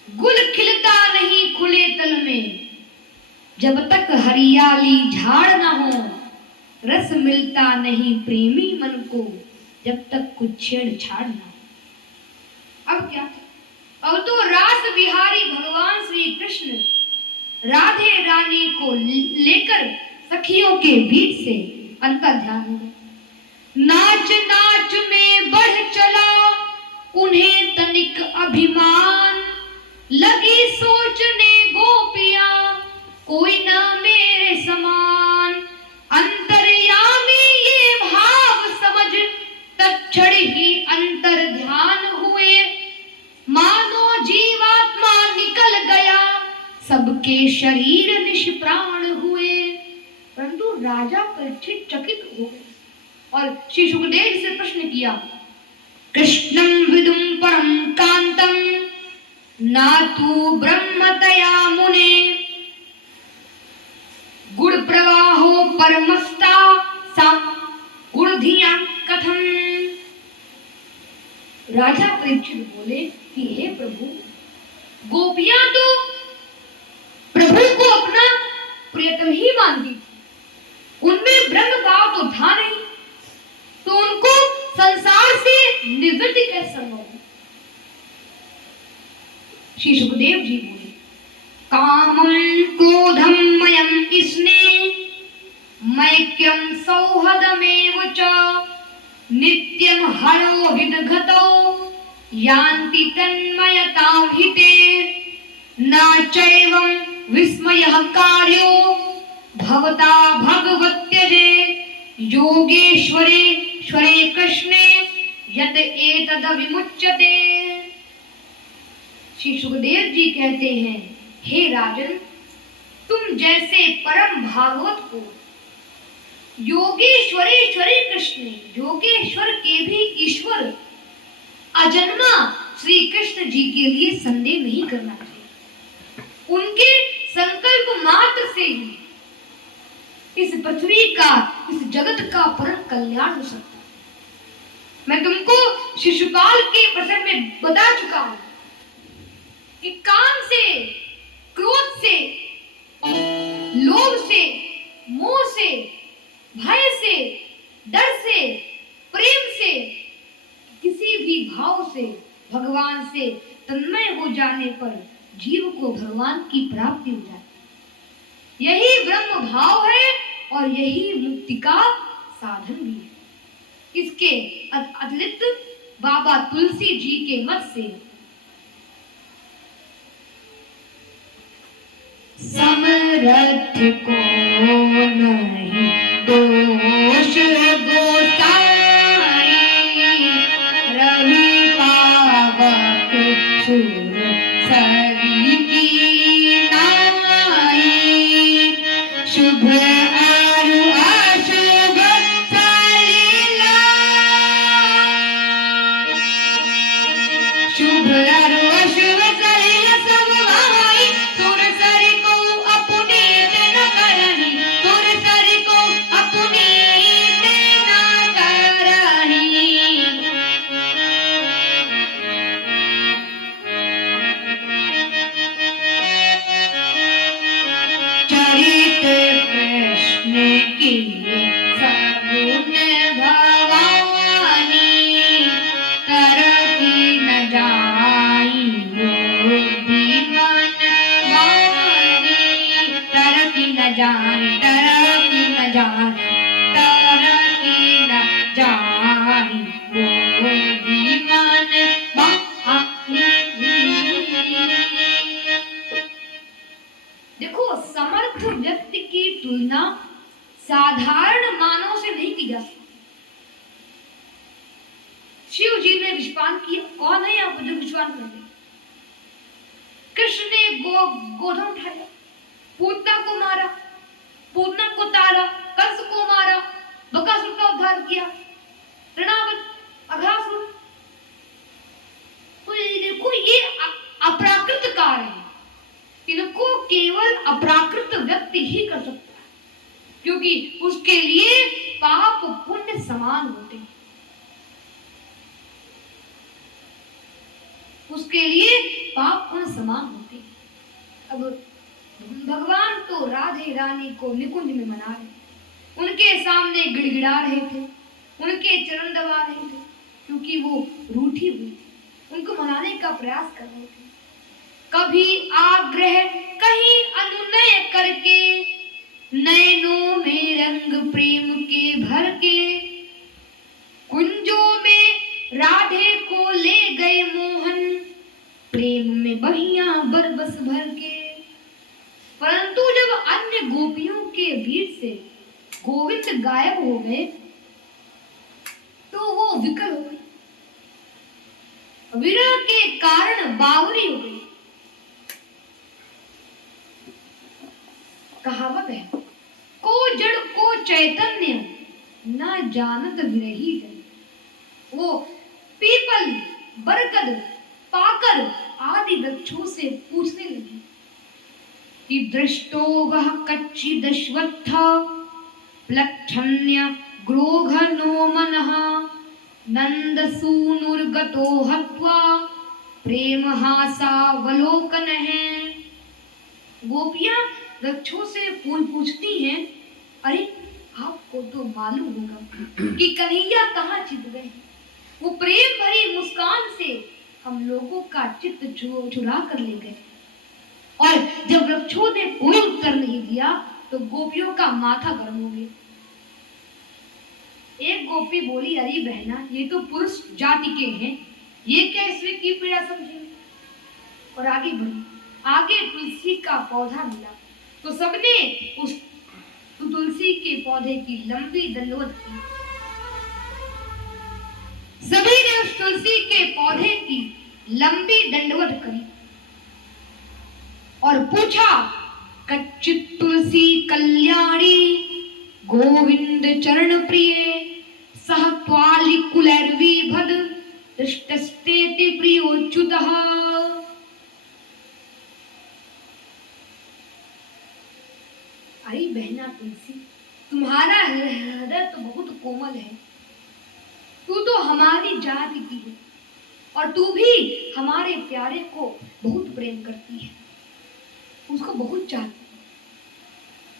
गुल खिलता नहीं खुले तल में, जब तक हरियाली झाड़ ना हो, रस मिलता नहीं प्रेमी मन को, जब तक कुछ छेड़छाड़ ना हो। अब क्या था, अब तो रास विहारी भगवान श्री कृष्ण राधे रानी को लेकर सखियों के बीच से अंतर ध्यान हो गए। नाच नाच में बढ़ चला उन्हें तनिक अभिमान, लगी सोचने गोपियां कोई ना मेरे समान, अंतर्यामी ये भाव समझ तत्क्षण ही अंतर ध्यान हुए, मानो जीवात्मा निकल गया सबके शरीर निष्प्राण हुए। परंतु राजा परीक्षित चकित हो गए और श्री सुखदेव से प्रश्न किया, कृष्णं विदुं परम कांतम ना तू ब्रह्मतया मुने, गुण प्रवाहो परमस्ता सा गुणधिया कथम। राजा परीक्षित बोले कि हे प्रभु, गोपियां तो प्रभु को अपना प्रियतम ही मानती थी, उनमें ब्रह्म भाव तो था नहीं, तो उनको संसार से निवृत्ति कैसे संभव है। श्री सुखदेव जी बोले, कामं क्रोधं मयं स्ने मैक्यं सौहदमेव च, नित्यं हरो हृदघतो यान्ति तन्मयतां हिते, न चैवं विस्मयः कार्यो भवता भगवत्यजे, योगेश्वरे श्वरे कृष्णे यत एतद विमुच्यते। श्री सुखदेव जी कहते हैं, हे राजन, तुम जैसे परम भागवत को योगेश्वरेश्वरे कृष्ण, योगेश्वर के भी ईश्वर अजन्मा श्री कृष्ण जी के लिए संदेह नहीं करना चाहिए। उनके संकल्प मात्र से ही इस पृथ्वी का, इस जगत का परम कल्याण हो सकता है। मैं तुमको शिशुपाल के प्रसंग में बता चुका हूं कि काम से, क्रोध से, लोभ से, मोह से, भय से, डर से, प्रेम से, किसी भी भाव से भगवान से तन्मय हो जाने पर जीव को भगवान की प्राप्ति हो जाती है। यही ब्रह्म भाव है और यही मुक्ति का साधन भी है। इसके अतिरिक्त बाबा तुलसी जी के मत से समर्थ को नहीं दोष गोसाई, रवि पावक सुर सरी की नाई, शुभ आरु अशुभ सलीला, शुभ आरु अशुभ सलीला सब भाई, सुर सरी को अपनीत न करही, सुर सरी को अपनीत न करही। चरित कृष्ण की सगुण भवानी, तरती न जाई बुद्धि मन वानी, तरती न जाई, तरती न जाई, तरती न जाई बुद्धि मन वानी। देखो, समर्थ व्यक्ति की तुलना साधारण मानव से नहीं की जा सकती। शिव जी ने विषपान किया, कौन है यहाँ पर जो विषपान कर रहे? कृष्ण ने गोधन उठाया, पूतना को मारा, पूतना को तारा, कंस को मारा, बकासुर का उद्धार किया, तृणावत, अघासुर। तो ये देखो, ये अप्राकृत कार्य है। इनको केवल अप्राकृत व्यक्ति ही कर सकता है, क्योंकि उसके लिए पाप पुण्य समान होते हैं। उसके लिए पाप पुण्य समान होते हैं। अब भगवान तो राधे रानी को निकुंज में मना रहे, उनके सामने गिड़गिड़ा रहे थे, उनके चरण दबा रहे थे, क्योंकि वो रूठी हुई थी, उनको मनाने का प्रयास कर रहे थे। कभी आग्रह कहीं अनुनय करके, नैनों में रंग प्रेम के भर के, कुंजों में राधे को ले गए मोहन, प्रेम में बहियां बरबस भर के। परंतु जब अन्य गोपियों के बीच से गोविंद गायब हो गए तो वो विकल हो गई, विरह के कारण बावरी हो गई। कहावत है, को जड़ को चैतन्य न जानत विरही जन। वो पीपल, बरगद, पाकर आदि वृक्षों से पूछने लगी कि दृष्टो वह कच्ची दशवत्थ, प्लक्षण्य ग्रोघनो मनः, नंद सूनुर्गतो हत्वा, प्रेम हासावलोकन है। गोपियां वृक्षों से फूल पूछती हैं, अरे आपको तो मालूम होगा कि कन्हैया कहाँ छिप गए। वो प्रेम भरी मुस्कान से हम लोगों का चित्त चुरा कर ले गए, और जब वृक्षों ने कोई उत्तर नहीं दिया तो गोपियों का माथा गर्म हो गया। एक गोपी बोली, अरे बहना, ये तो पुरुष जाति के हैं, ये क्या इसमें की पीड़ा समझेंगे। और आगे बढ़ी, आगे तुलसी का पौधा मिला तो सबने उस तुलसी के पौधे की लंबी दंडवत की। सभी ने उस तुलसी के पौधे की लंबी दंडवत करी और पूछा, कच्ची तुलसी कल्याणी, गोविंद चरण प्रिय, सह त्वालि कुलैर्वी भद, दृष्टस्तेति प्रियोच्युतः। अरे बहना तुलसी, तुम्हारा हृदय तो बहुत कोमल है। तू तो हमारी जाति की है और तू भी हमारे प्यारे को बहुत प्रेम करती है, उसको बहुत चाहती है।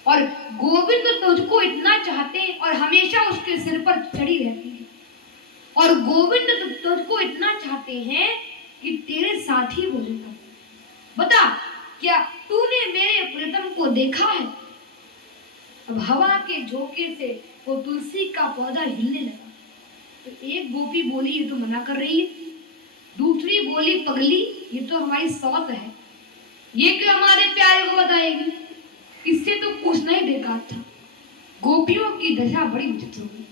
और गोविंद तुझको इतना चाहते हैं और हमेशा उसके सिर पर चढ़ी रहती है। और गोविंद तुझको इतना चाहते हैं कि तेरे साथ ही भोजन करते। बता, क्या तूने मेरे प्रीतम को देखा है? अब हवा के झोंके से वो तुलसी का पौधा हिलने लगा। तो एक गोपी बोली, ये तो मना कर रही है। दूसरी बोली, पगली, ये तो हमारी सौत है, ये क्यों हमारे प्यारे को बताएगी? इससे तो पूछना ही बेकार था। गोपियों की दशा बड़ी विचित्र हो गई।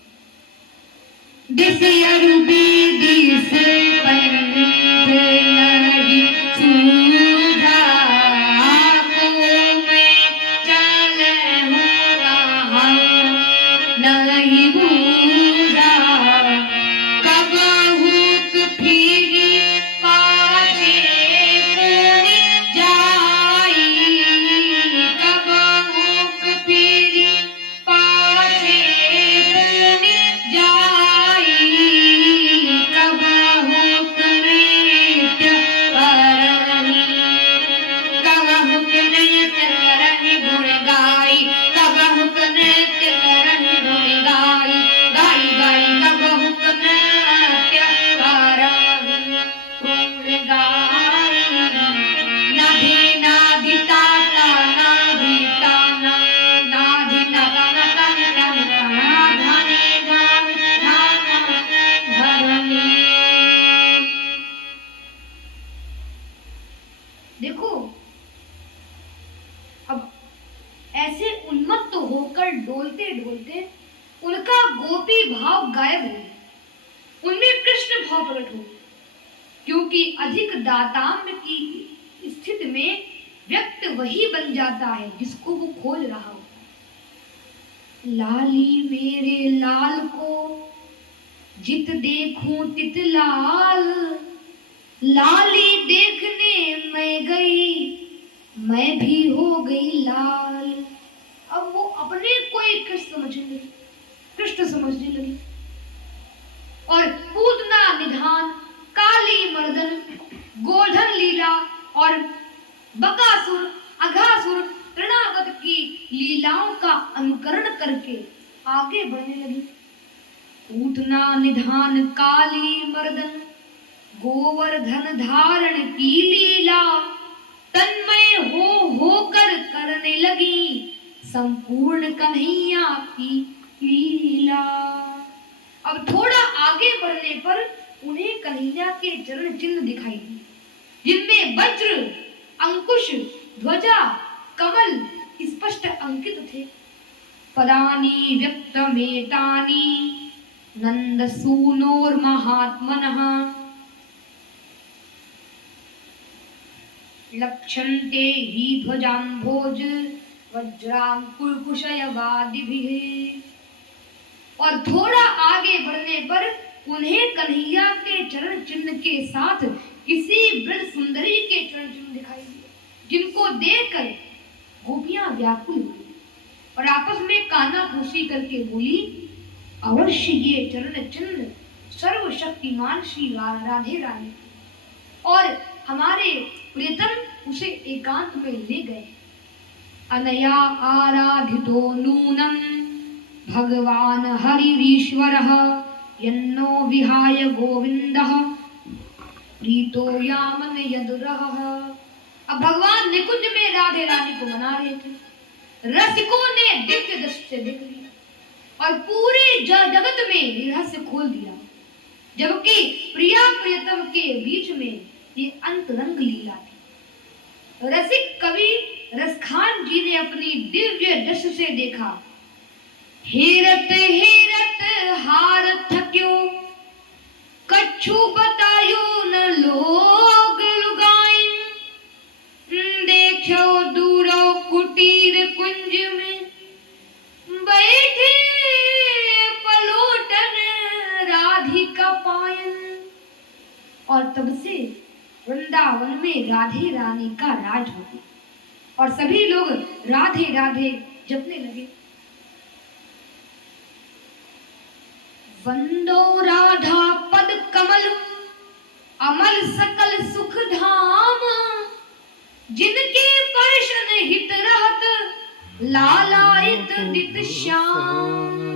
देखो, अब ऐसे उन्मत्त होकर डोलते डोलते उनका गोपी भाव गायब हो गया। उनमें कृष्ण भाव प्रकट हो गया, क्योंकि अधिक दाताम्य की स्थिति में व्यक्ति वही बन जाता है जिसको वो खोज रहा होता है। लाली मेरे लाल को जित देखूं तित लाल, लाली देखने मैं गई, मैं भी हो गई लाल। अब वो अपने को एक कृष्ण समझने लगी और पूतना निधान, काली मर्दन, गोधन लीला और बकासुर, अघासुर, तृणागत की लीलाओं का अनुकरण करके आगे बढ़ने लगी। पूतना निधान, काली मर्दन, गोवर्धन धारण की लीला, तन्मय होकर करने लगी संपूर्ण कन्हैया की लीला। अब थोड़ा आगे बढ़ने पर उन्हें कन्हैया के चरण चिन्ह दिखाई दिए, जिनमें वज्र, अंकुश, ध्वजा, कमल स्पष्ट अंकित थे। पदानि व्यक्तमेतानि नंद सूनोर महात्मनः, लक्ष्यन्ते हि ध्वजाम्भोज वज्रांकुशयवादिभिः। और थोड़ा आगे बढ़ने पर उन्हें कन्हैया के चरण चिन्ह के साथ किसी ब्रज सुंदरी के चरण चिन्ह दिखाई दिए, जिनको देखकर गोपियां व्याकुल हुई और आपस में कानाफूसी करके बोली, अवश्य ये चरण चिन्ह सर्वशक्तिमान श्री राधे रानी और हमारे प्रीतम उसे एकांत में ले गए। अनया आराधितो नूनम भगवान हरिरीश्वरः, यन्नो विहाय गोविंदः प्रीतो यामन यदुरः। अब भगवान निकुंज में राधे रानी को मना रहे थे। रसिकों ने दिव्य दृष्टि से देख लिया और पूरे जगत में रहस्य खोल दिया, जबकि प्रिया प्रियतम के बीच में ये अंतरंग लीला थी। रसिक कवि रसखान जी ने अपनी दिव्य दृष्टि से देखा। हेरत हेरत हार थक्यो, कछु बतायो न लोग लुगाइन, देखो दूरो कुटीर कुंज में बैठे पलोटन राधिका पायन। और तब से वृंदावन में राधे रानी का राज हो गया और सभी लोग राधे राधे जपने लगे। वंदो राधा पद कमल अमल सकल सुख धाम, जिनके पर्शन हित रहत लालायित नित श्याम।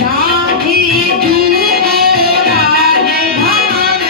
राधे दूतो राधे धाम,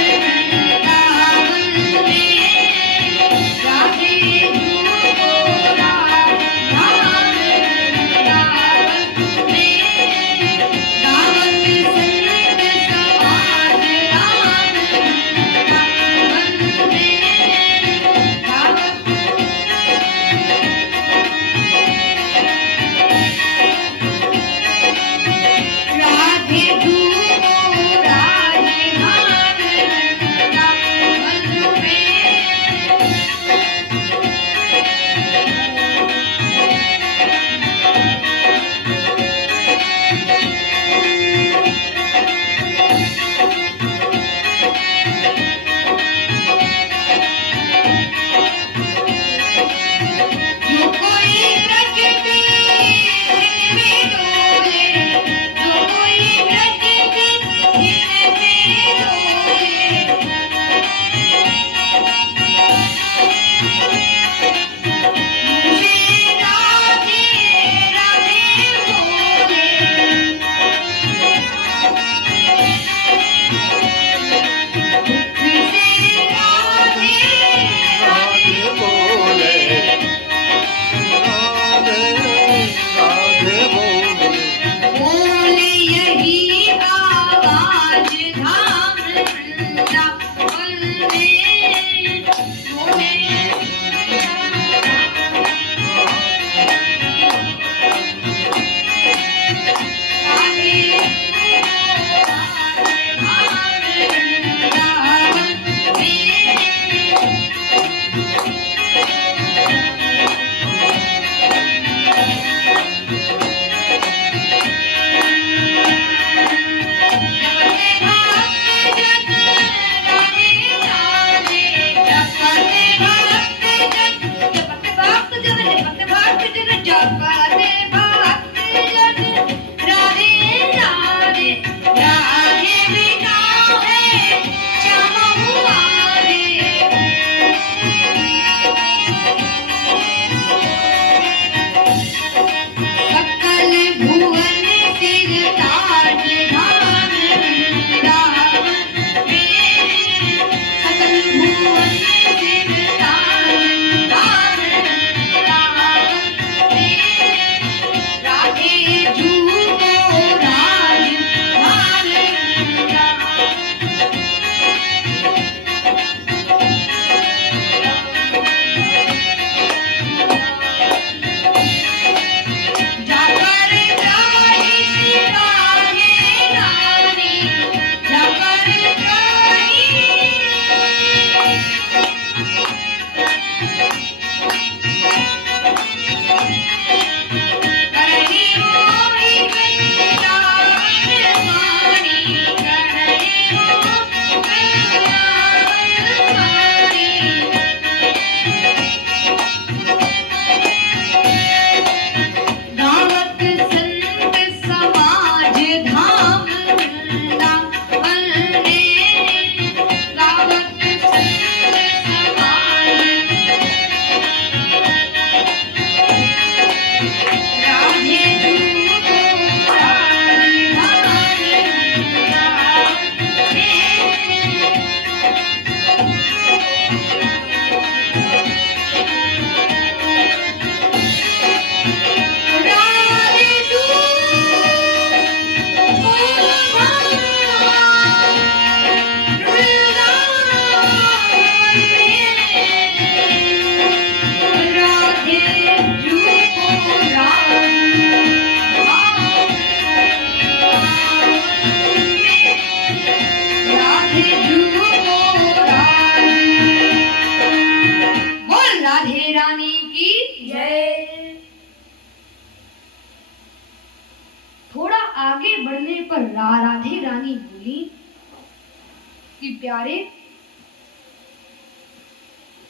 कि प्यारे,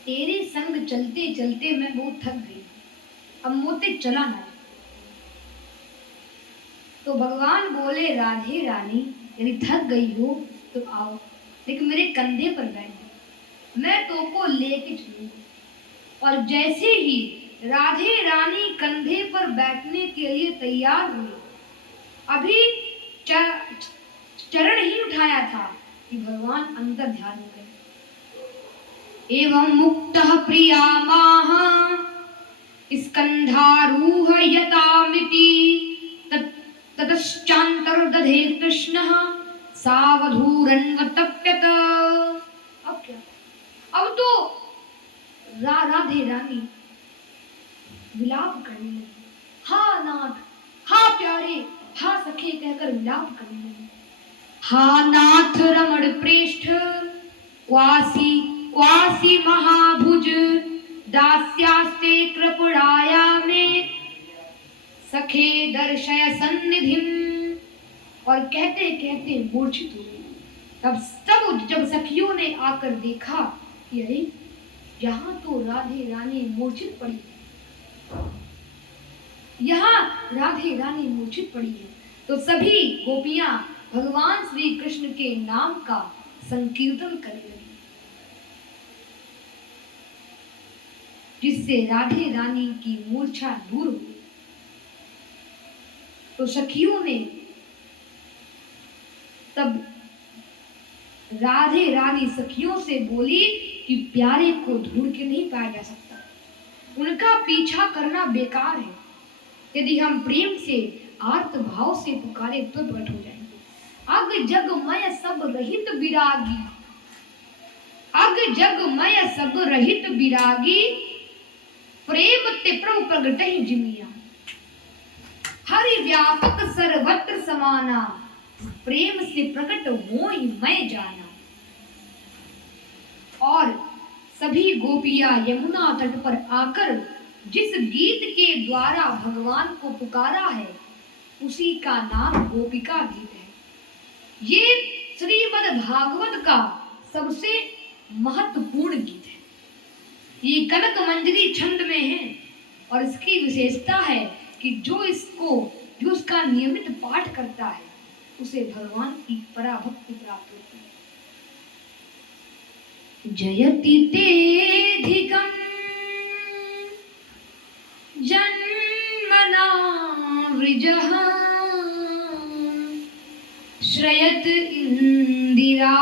तेरे संग चलते चलते मैं बहुत थक गई, अब मोते चला ना। तो भगवान बोले, राधे रानी, यदि थक गई हो तो आओ, लेकिन मेरे कंधे पर बैठो, मैं तुमको लेके चलूंगा। और जैसे ही राधे रानी कंधे पर बैठने के लिए तैयार हुई, अभी चरण ही उठाया था कि भगवान अंतर ध्यान हो गए। एवं मुक्तः प्रिया माह स्कंधारूह यतामिति ततश्चान्तर्दधे कृष्णः सावधूरन्वतप्यत। अब क्या, अब तो राधे रानी विलाप करने लगी। हा नाथ, हा प्यारे, हा सखे कहकर विलाप करने लगी। हा नाथ रमण प्रेष्ठ क्वासी क्वासी महाभुज दास्यास्ते कृपणाया में सखे दर्शय सन्निधिम। और कहते कहते मूर्छित हो गई। तब जब सखियों ने आकर देखा कि अरे, यहाँ तो राधे रानी मूर्छित पड़ी है, यहाँ राधे रानी मूर्छित पड़ी है, तो सभी गोपियां भगवान श्री कृष्ण के नाम का संकीर्तन करने लगी, जिससे राधे रानी की मूर्छा दूर हो गई। तो सखियों ने तब राधे रानी सखियों से बोली कि प्यारे को ढूंढ के नहीं पाया जा सकता, उनका पीछा करना बेकार है, यदि हम प्रेम से आर्त भाव से पुकारे तो प्रकट हो जाएंगे। अग जगमय सब रहित विरागी, अग जगमय सब रहित विरागी, प्रेम ते प्रभु प्रगट ही जिमिया। हरि व्यापक सर्वत्र समाना, प्रेम से प्रकट हो ही मैं जाना। और सभी गोपियां यमुना तट पर आकर जिस गीत के द्वारा भगवान को पुकारा है, उसी का नाम गोपिका गीत है। ये श्रीमद् भागवत का सबसे महत्वपूर्ण गीत है। ये कनक मंजरी छंद में है और इसकी विशेषता है कि जो उसका नियमित पाठ करता है, उसे भगवान की पराभक्ति प्राप्त होती है। जयति तेधिकं जन्मना वृजः श्रयत इंदिरा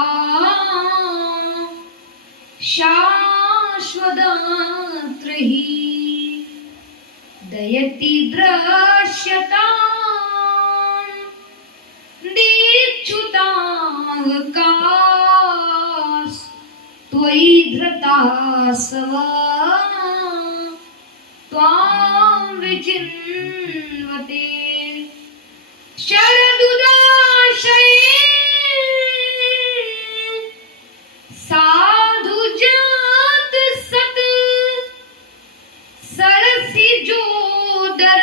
शाश्वदात्र ही दयति दृश्यतां दीक्षुतावकाश त्वयि धृतासव त्वां विचिन्वते शरदुदाशये साधु जात सत सरसी जोदर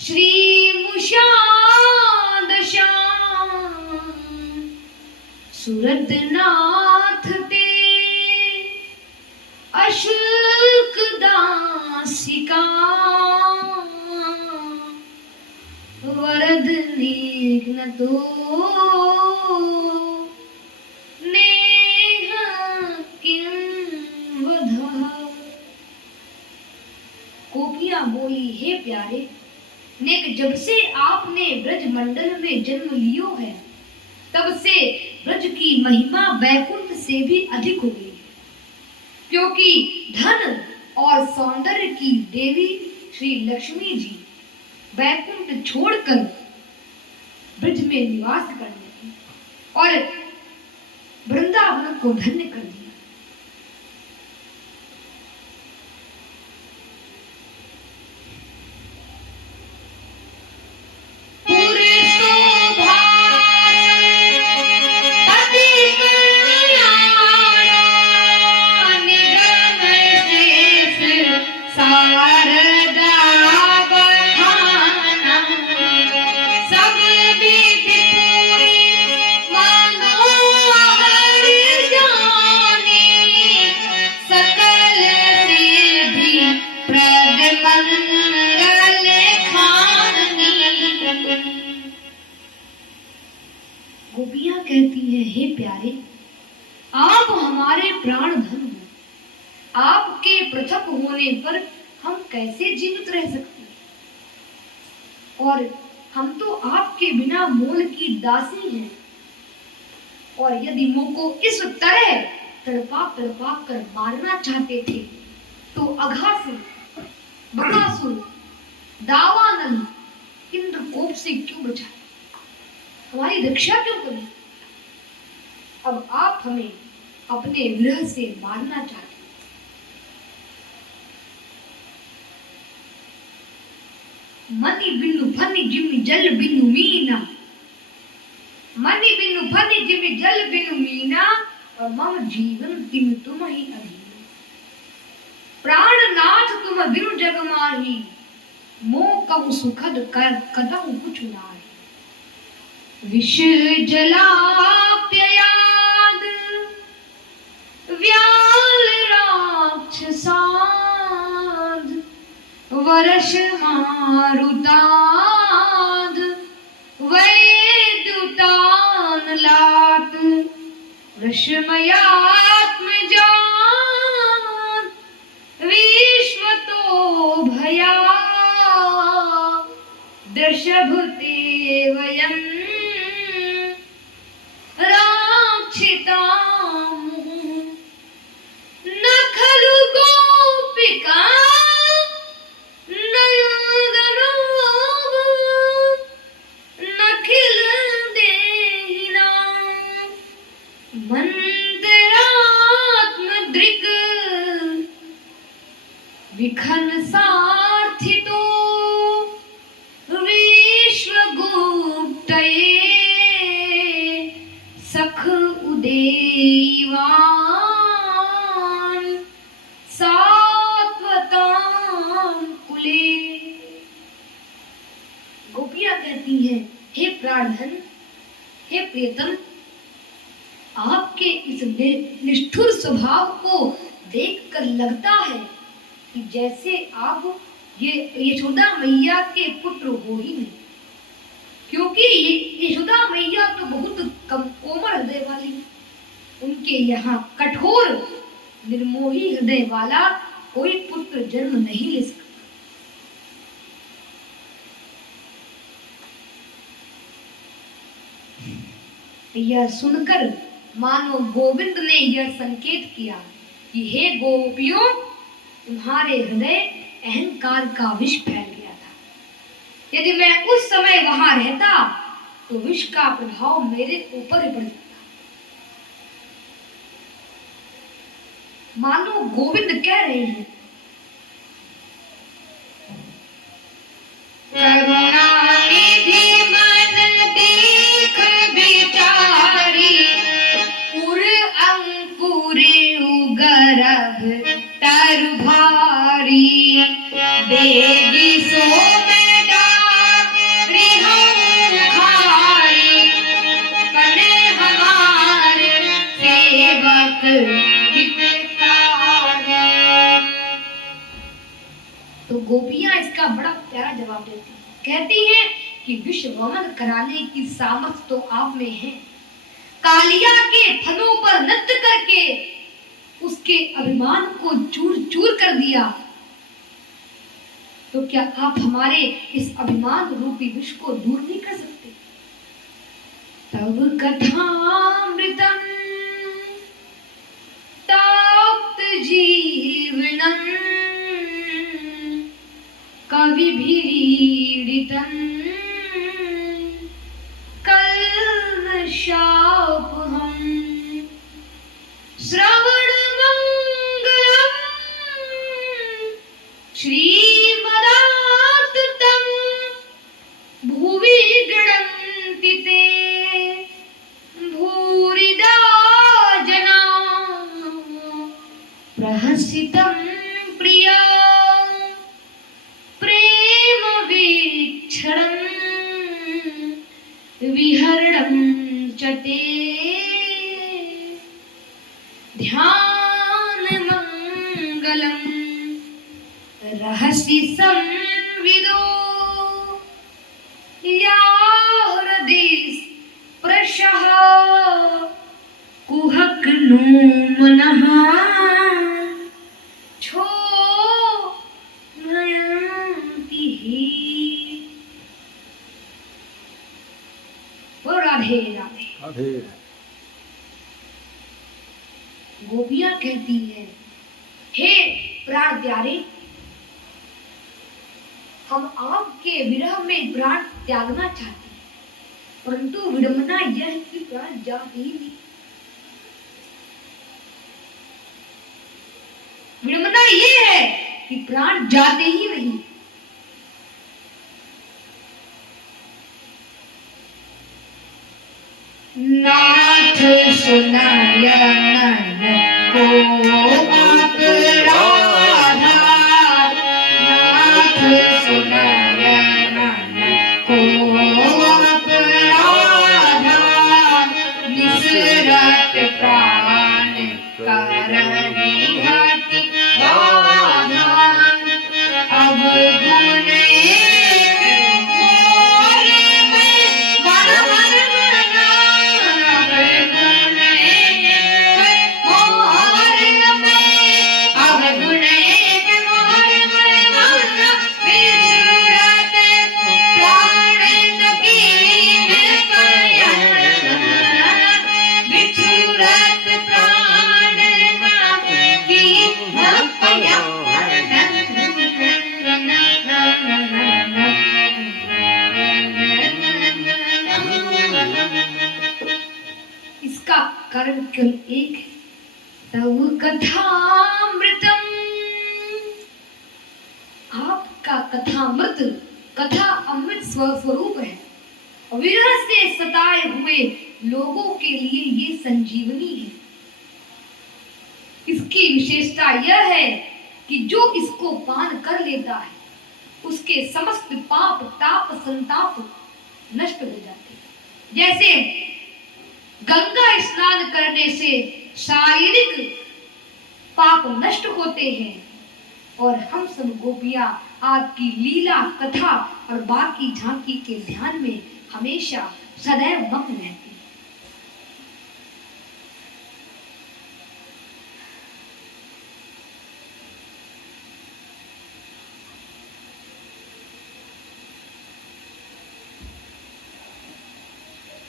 श्री मुषाद श्याम सुरत नाथ ते अशुल्क दासिका वरद निघ्न तो नेह किं वधः। गोपियां बोली, हे प्यारे, नेक जब से आपने ब्रज मंडल में जन्म लियो है, तब से ब्रज की महिमा वैकुंठ से भी अधिक हो गई, क्योंकि धन और सौंदर्य की देवी श्री लक्ष्मी जी वैकुंठ छोड़कर ब्रज में निवास करने लगी और वृंदावन को धन्य कर दिया। सब विधि पूरी मानो हमारे प्राण धन हो। आपके पृथक होने पर हम कैसे जीवित रह सकते हैं? और हम तो आपके बिना मोल की दासी हैं। और यदि मुझको इस तरह तड़पा तड़पा कर मारना चाहते थे तो अघासुर, बकासुर, दावानल इंद्रकोप से क्यों बचाए? हमारी रक्षा क्यों करी? अब आप हमें अपने विरह से मारना चाहते हैं। मनि बिनु फनि जिमि जल बिनु मीना, मनि बिनु फनि जिमि जल बिनु मीना, और मम जीवन तिम तुम ही अधीन। प्राणनाथ तुम बिनु जग माही, मोह कहु सुखद कर कदहु कुछ नाहि। विष जलाप्ययाद व्याल राक्षसाद, वर्ष मारुताद वैद्युतान लात, वृषमयात्मजात विश्वतो भया, दशभुते वयं राक्षिताः। न खलु गोपिका नयनगरो, न खिल देहिना मंत्रात्मदृक्, विखन सार्थितो विश्वगुप्तये, सख उदेवान सात्वतां कुले। गोपियां कहती हैं, हे प्राणधन, हे प्रियतम, आपके इस निष्ठुर स्वभाव को देखकर लगता है कि जैसे आप ये यशोदा मैया के पुत्र हो ही नहीं, क्योंकि यशोदा मैया तो बहुत कम कोमल हृदय वाली, उनके यहाँ कठोर निर्मोही हृदय वाला कोई पुत्र जन्म नहीं ले सकता। यह सुनकर मानो गोविंद ने यह संकेत किया कि हे गोपियों, तुम्हारे हृदय अहंकार का विष फैल गया था। यदि मैं उस समय वहां रहता तो विष का प्रभाव मेरे ऊपर ही पड़ जाता। मानो गोविंद कह रहे हैं, करुणानिधि मन देख विचारी, उर अंकुरे उगरभ तरु भारी, बेगी सो मैं डारी हूँ खारी, कने हमारे सेवक हितकारी। तो गोपियां इसका बड़ा प्यारा जवाब देती हैं, कहती हैं कि विश्व वमन कराने की सामर्थ्य तो आप में है। कालिया के फनों पर नृत्य करके उसके अभिमान को चूर चूर कर दिया, तो क्या आप हमारे इस अभिमान रूपी विष को दूर नहीं कर सकते? तब कथामृतम ताप्त जीवनम, कविभिरीडितं कल्मषापहम्, श्रवणमङ्गलम् श्रीमदाततं, भुवि गृह्णन्ति ते भूरिदा जना, प्रहसितं प्रिया प्रेम वीक्षणं विहरणं च ते, ध्यानमङ्गलं रहसि संविदो, या हृदि स्पृशः कुहक नून मनः छो नयंती ही। वो राधे राधे राधे। गोपियां कहती है, हे प्राण प्यारे, हम आपके विरह में प्राण त्यागना चाहते हैं, परंतु विडंबना यह है कि प्राण जा ही नहीं। विडंबना ये है कि प्राण जाते ही नहीं। नाथ सुनाया नन को आप राधा, नाथ सुनाया नन को आप राधा, निसरत प्राण करही हति बाधा। अब गुण एक मोर में मन मन मना, अब गुण एक मोर में, अब गुण एक मोर में मन, विसुरत प्राण नकीन पयन, विसुरत प्राण नकीन पयन। इसका कारण केवल एक है, तव कथामृतम। आपका कथामृत, कथा अमृत स्वरूप है। विरह से सताए हुए लोगों के लिए ये संजीवनी है। इसकी विशेषता यह है कि जो इसको पान कर लेता है, उसके समस्त पाप ताप संताप नष्ट हो जाते हैं। जैसे गंगा स्नान करने से शारीरिक पाप नष्ट होते हैं, और हम सब गोपियां आपकी लीला कथा और बाकी झांकी के ध्यान में हमेशा सदैव मग्न रहती हैं।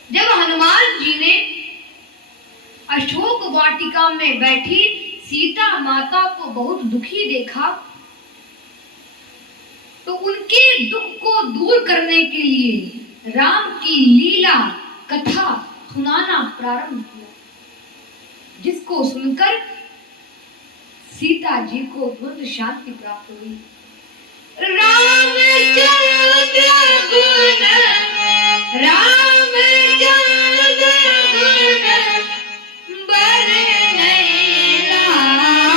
जब हनुमान जी ने अशोक वाटिका में बैठी सीता माता को बहुत दुखी देखा, तो उनके दुख को दूर करने के लिए राम की लीला कथा सुनाना प्रारंभ किया, जिसको सुनकर सीता जी को तुरंत शांति प्राप्त हुई। रामचंद्र गुण, रामचंद्र गुण बरनैं लागा,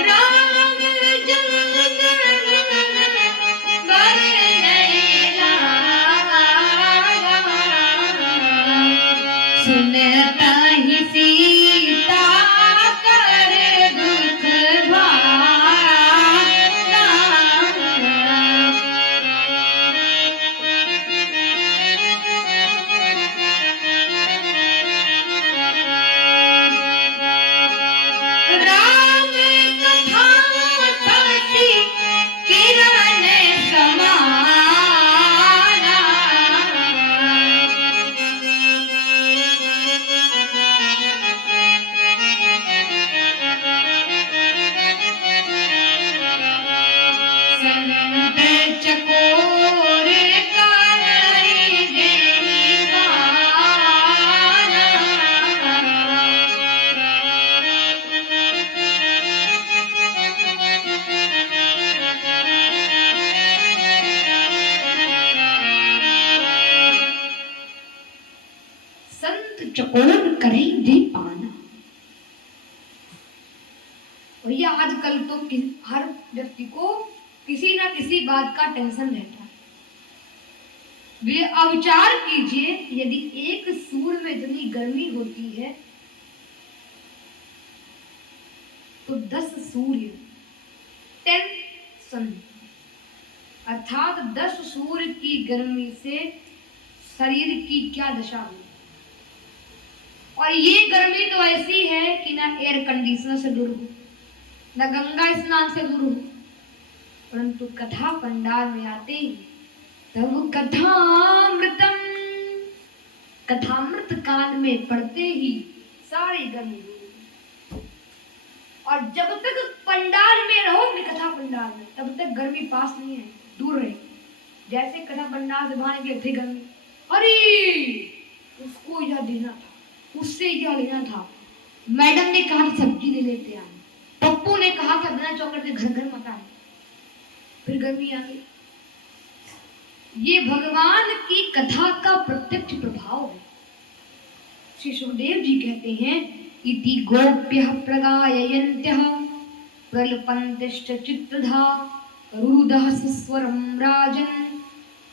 रामचंद्र गुण बरनैं लागा। सुनता ही सीता कर दुख भागा, राम कथा तुलसी किरण समाना। संत चकोर करई देहि बाना, संत चकोर करई दे पाना। भैया आजकल तो हर व्यक्ति को किसी ना किसी बात का टेंशन रहता है। वे अविचार कीजिए, यदि एक सूर्य में इतनी गर्मी होती है तो 10 सूर्य 10 सन अर्थात 10 सूर्य की गर्मी से शरीर की क्या दशा हुई। और ये गर्मी तो ऐसी है कि ना एयर कंडीशनर से दूर हो, ना गंगा स्नान से दूर हो, परंतु कथा पंडाल में आते ही तब कथामृतम, कथामृत कान में पड़ते ही सारी गर्मी दूर हो। और जब तक पंडाल में रहोगे, कथा पंडाल में, तब तक गर्मी पास नहीं है, दूर रहे। जैसे कथा पंडाल से बाहर निकले थे गर्मी, अरे उसको यह देना था, उससे यह लेना था, मैडम ने कहा था सब्जी ले लेते आए, पप्पू ने कहा था बिना चौकट के घर घर मत आए, फिर गर्मी आ गई। ये भगवान की कथा का प्रत्यक्ष प्रभाव है। श्री सुखदेव जी कहते हैं, इति गोप्यः प्रगाययन्त्यः प्रलपन्तिश्च चित्तधा रुरुदः सुस्वरं राजन्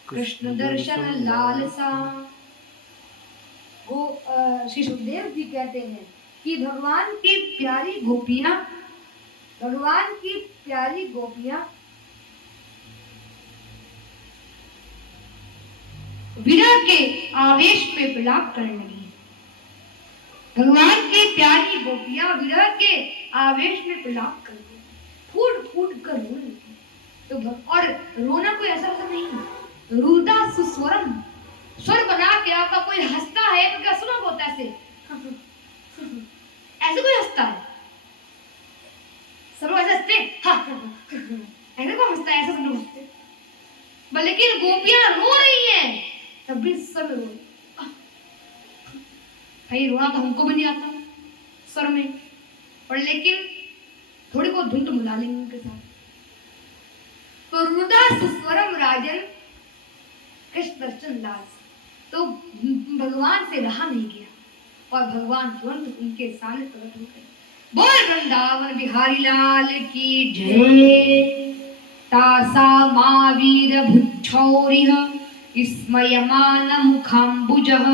कृष्ण दर्शन लालसा। वो श्री सुखदेव जी कहते हैं कि भगवान की प्यारी गोपियां, भगवान की प्यारी गोपियां विरह के आवेश में विलाप करने लगी। भगवान की प्यारी गोपियां विरह के आवेश में विलाप करती, फूट फूट कर रोने लगी। तो और रोना कोई ऐसा नहीं, रुदा सुस्वरम, स्वर बना के आपका कोई हंसता है तो क्या सुना होता है ऐसे ऐसे कोई हंसता है, सब लोग ऐसे हंसते, ऐसे कौन हंसता है, ऐसा सब लोग हंसते। लेकिन गोपियां रो रही हैं तब भी सब रो रही। भाई रोना तो हमको भी नहीं आता स्वर में, और लेकिन थोड़ी बहुत धुन तो मिला लेंगे उनके साथ। तो रुदा सुस्वरम राजन कृष्ण दर्शन लास, तो भगवान से रहा नहीं गया और भगवान तुरंत उनके सामने प्रकट हो गए। बोल वृंदावन बिहारी लाल की जय। तासा महावीर भुच्छौरिः स्मयमान मुखाम्बुजः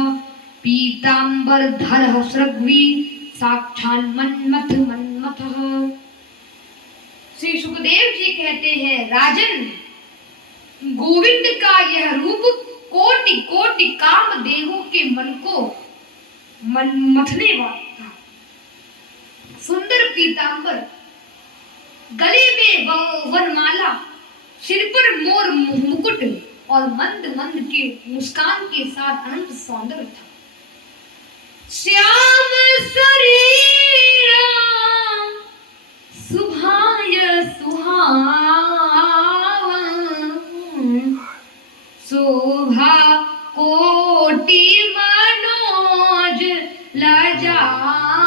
पीताम्बरधरः सृग्वी साक्षात् मन्मथ मन्मथः। श्री सुखदेव जी कहते हैं, राजन गोविंद का यह रूप कोटि कोटि कामदेवों के मन को मथने वाला था। सुंदर पीतांबर, गले में वनमाला, सिर पर मोर मुकुट और मंद मंद के मुस्कान के साथ अनंत सौंदर्य था। श्याम शरीरा सुभाय सुहावन, शोभा कोटि मनोज लजावन,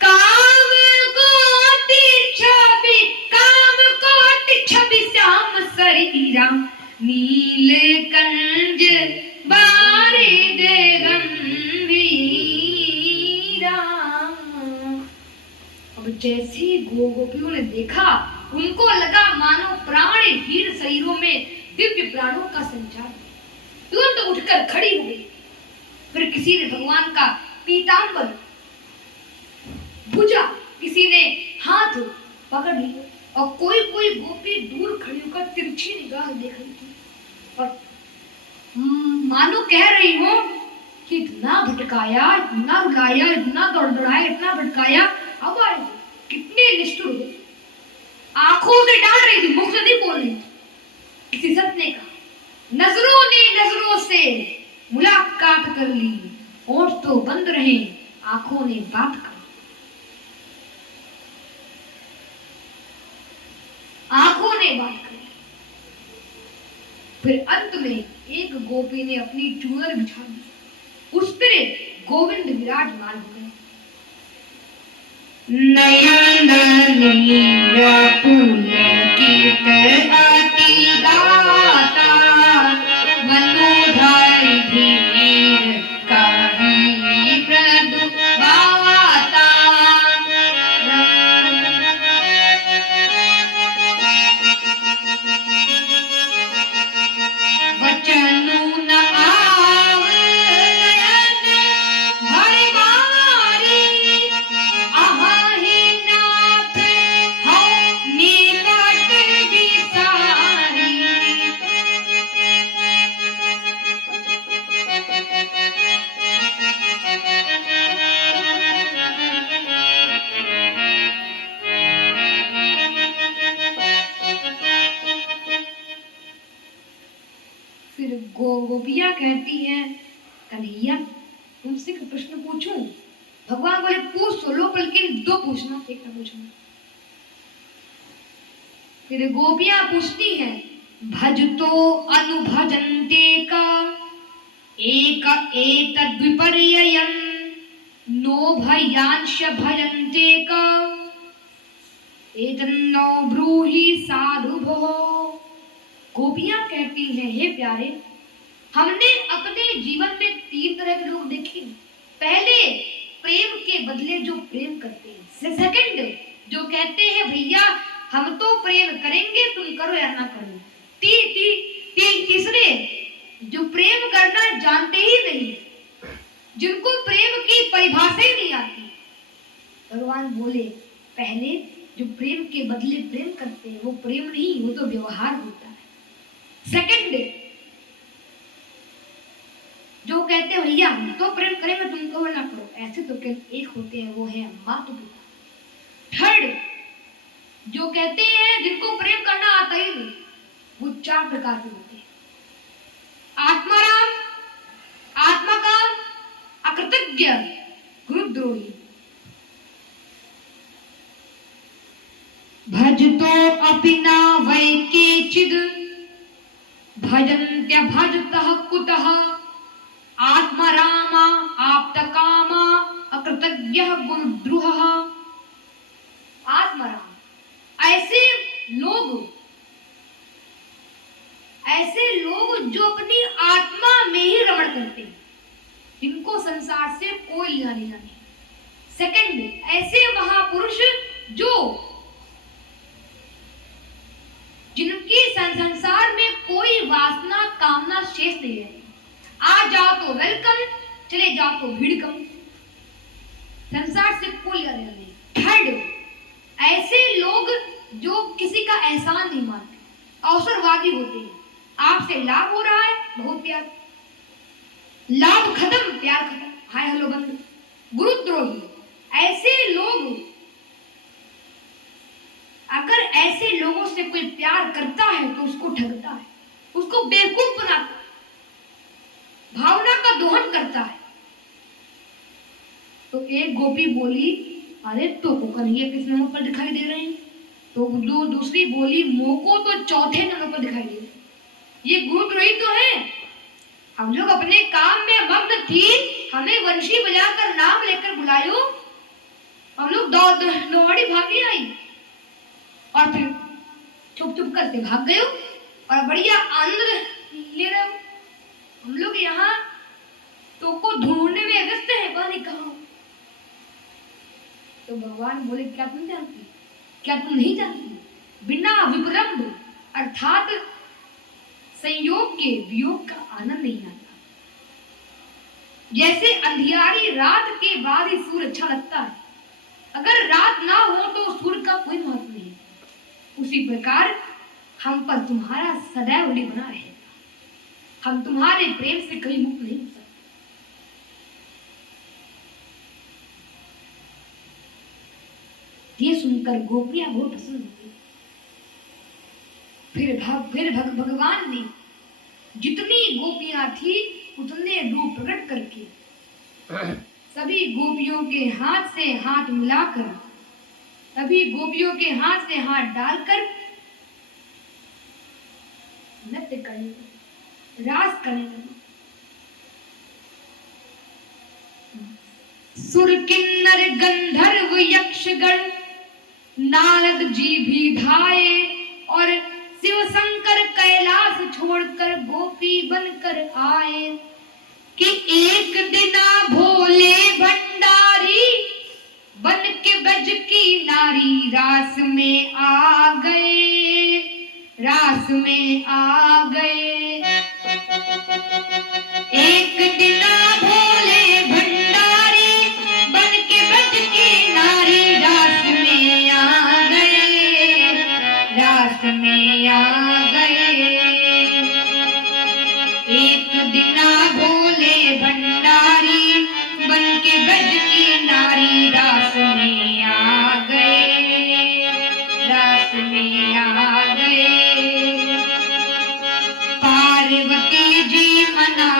काम कोटि छवि श्याम शरीरा नीलकंठ बारिद गंभीरा। अब जैसे ही गोपियों ने देखा, उनको लगा मानो प्राणहीन शरीरों में दिव्य प्राणों का संचार। तुरंत उठकर खड़ी हो गई। फिर किसी ने भगवान का पीतांबर, भुजा, किसी ने हाथ पकड़ लिया और कोई कोई गोपी दूर खड़ी होकर तिरछी निगाह देख रही थी और मानो कह रही हो कि इतना भटकाया, इतना रुलाया, इतना दौड़ाया, इतना भटकाया, अब आए कितने निष्ठुर हो। आंखों से डांट रही थी, मुख से नहीं बोल रही थी। किसी संत ने कहा, नजरों ने नजरों से मुलाकात कर ली, होंठ तो बंद रहे, आंखों ने बात कर, आंखों ने बात कर। फिर अंत में एक गोपी ने अपनी चूनर बिछा दी, उस पर गोविंद विराजमान हो गए। नयन नीरा पुलकित अति गाता, मनोधर धीर कहि मृदु बाता। वचनु न आवे नयन भरि बारी, अहि नाथ हौ निकट विसारी। कहती हैं, कन्हैया तुमसे एक प्रश्न पूछूं? भगवान बोले पूछ तो लो, लेकिन दो पूछना, एक ना पूछना। फिर गोपियां पूछती हैं, भज तो अनुभजन्ते का एक एतद् विपर्ययम् नो भयांश भजन्ते का एतन्नो ब्रूहि साधु भो। गोपियां कहती हैं, हे प्यारे, हमने अपने जीवन में 3 तरह के लोग देखे। पहले प्रेम के बदले जो प्रेम करते हैं, सेकंड जो कहते हैं भैया हम तो प्रेम करेंगे, तुम करो या ना करो। तीसरे जो प्रेम करना जानते ही नहीं, जिनको प्रेम की परिभाषा ही नहीं आती। भगवान बोले पहले जो प्रेम के बदले प्रेम करते हैं वो प्रेम नहीं, वो तो व्यवहार होता है। सेकंड जो कहते हैं भैया हम तो प्रेम करेंगे, तुम करो ना करो, ऐसे तो एक होते हैं, वो है माता पिता। थर्ड जो कहते हैं जिनको प्रेम करना आता ही नहीं, वो 4 प्रकार के होते हैं, आत्माराम, आत्मकाम, अकृतज्ञ, गुरुद्रोही। भजतो अपि न वै केचिद् भजन्त्य भजतः कुतः आत्मरामा आप्तकामा अकृतज्ञः गुरुद्रोहः। आत्मराम ऐसे लोग जो अपनी आत्मा में ही रमण करते हैं, जिनको संसार से कोई लेना देना नहीं। सेकंड ऐसे महापुरुष जिनकी संसार में कोई वासना कामना शेष नहीं है, आ जाओ तो वेलकम, चले जाओ तो भीड़ कम, संसार से कोई लेना देना नहीं। थर्ड ऐसे लोग जो किसी का एहसान नहीं मानते, अवसरवादी होते हैं, आपसे लाभ हो रहा है बहुत प्यार, लाभ खत्म प्यार खत्म, हाय हेलो बंद। गुरुद्रोही ऐसे लोग, अगर ऐसे लोगों से कोई प्यार करता है तो उसको ठगता है, उसको बेवकूफ बनाता है, भावना का दोहन करता है। तो एक गोपी बोली, अरे तो कन्हैया किस नंबर पर दिखाई दे रहे हैं? तो दूसरी बोली, मोको तो चौथे नंबर पर दिखाई दे रहे हैं, ये गुरुद्रोही तो है। हम लोग अपने काम में मग्न थी, हमें वंशी बजाकर नाम लेकर बुलायो, हम लोग दौड़ी भागी आई और फिर चुप चुप करके भाग गए और बढ़िया आनंद ले रहे हो। हम लोग यहाँ तो को ढूंढने में व्यस्त है, पानी कहाँ? तो भगवान बोले क्या तुम जानती, क्या तुम नहीं जानती? बिना विपरम्भ अर्थात संयोग के वियोग का आनंद नहीं आता। जैसे अंधियारी रात के बाद ही सूर्य अच्छा लगता है, अगर रात ना हो तो सूर्य का कोई महत्व नहीं, उसी प्रकार हम पर तुम्हारा सदैव उड़ी बना रहेगा, हम तुम्हारे प्रेम से कभी मुक्त नहीं हो सकते। ये सुनकर गोपियां बहुत प्रसन्न हुई। फिर भगवान ने जितनी गोपियां थी उतने रूप प्रकट करके सभी गोपियों के हाथ से हाथ मिलाकर, सभी गोपियों के हाथ से हाथ डालकर नृत्य करने लगे, रास करने लगे। सुर किन्नर गंधर्व यक्षगण नारद जी भी धाये और शिव शंकर कैलाश छोड़कर गोपी बनकर आए कि एक दिना भोले भंडारी बन के ब्रज की नारी रास में आ गए, रास में आ गए। एक दिना भोले भंडारी बन के ब्रज की नारी रास में आ गए, रास में आ गए। एक दिना भोले भंडारी बन के ब्रज की नारी रास में आ गए, रास में आ गए। पार्वती जी मना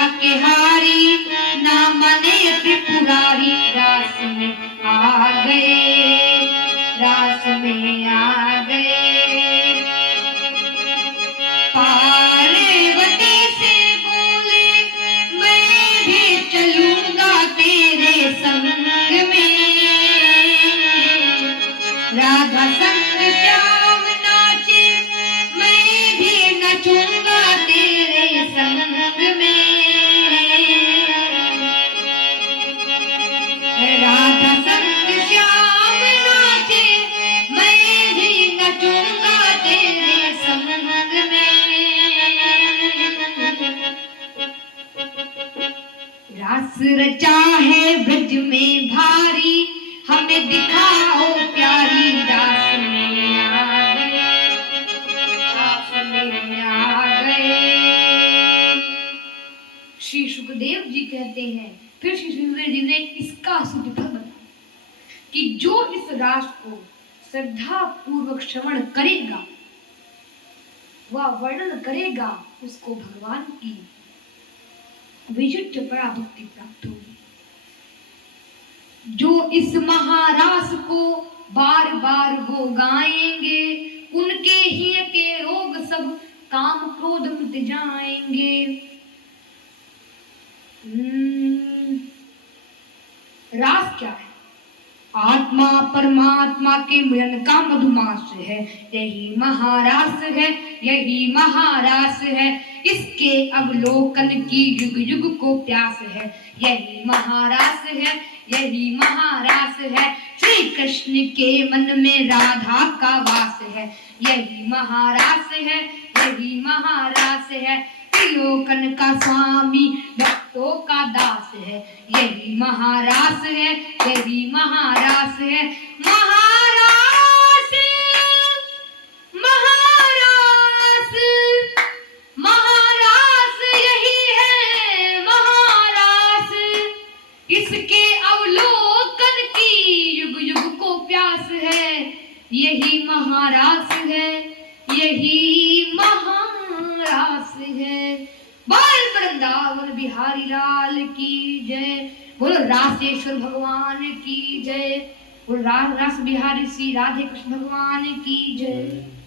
रास रचा है ब्रज में भारी, हमें दिखाओ प्यारी रास में आ गए, रास में आ गए। श्री सुखदेव जी कहते हैं, फिर श्री सुखदेव जी ने इसका सुफल बताया कि जो इस रास को श्रद्धा पूर्वक श्रवण करेगा, वह वर्णन करेगा, उसको भगवान की विशिष्ट पराभक्ति प्राप्त होगी। जो इस महारास को बार बार वो गाएंगे, उनके ही के रोग सब काम क्रोध मिट जाएंगे। रास क्या है? आत्मा परमात्मा के मिलन का मधुमास है, यही महारास है, यही महारास है। इसके अवलोकन की युग युग को प्यास है, यही महारास है, यही महारास है। श्री कृष्ण के मन में राधा का वास है, यही महारास है, यही महारास है। त्रिलोकन का स्वामी भक्तों का दास है, यही महारास है, यही महारास है। महारास महारास महारास यही है महारास, इसके अवलोकन की युग युग को प्यास है, यही महारास है, यही महारास है। बाल वृंदावन बिहारी लाल की जय। बोलो रासेश्वर भगवान की जय। बोलो रास बिहारी श्री राधे कृष्ण भगवान की जय।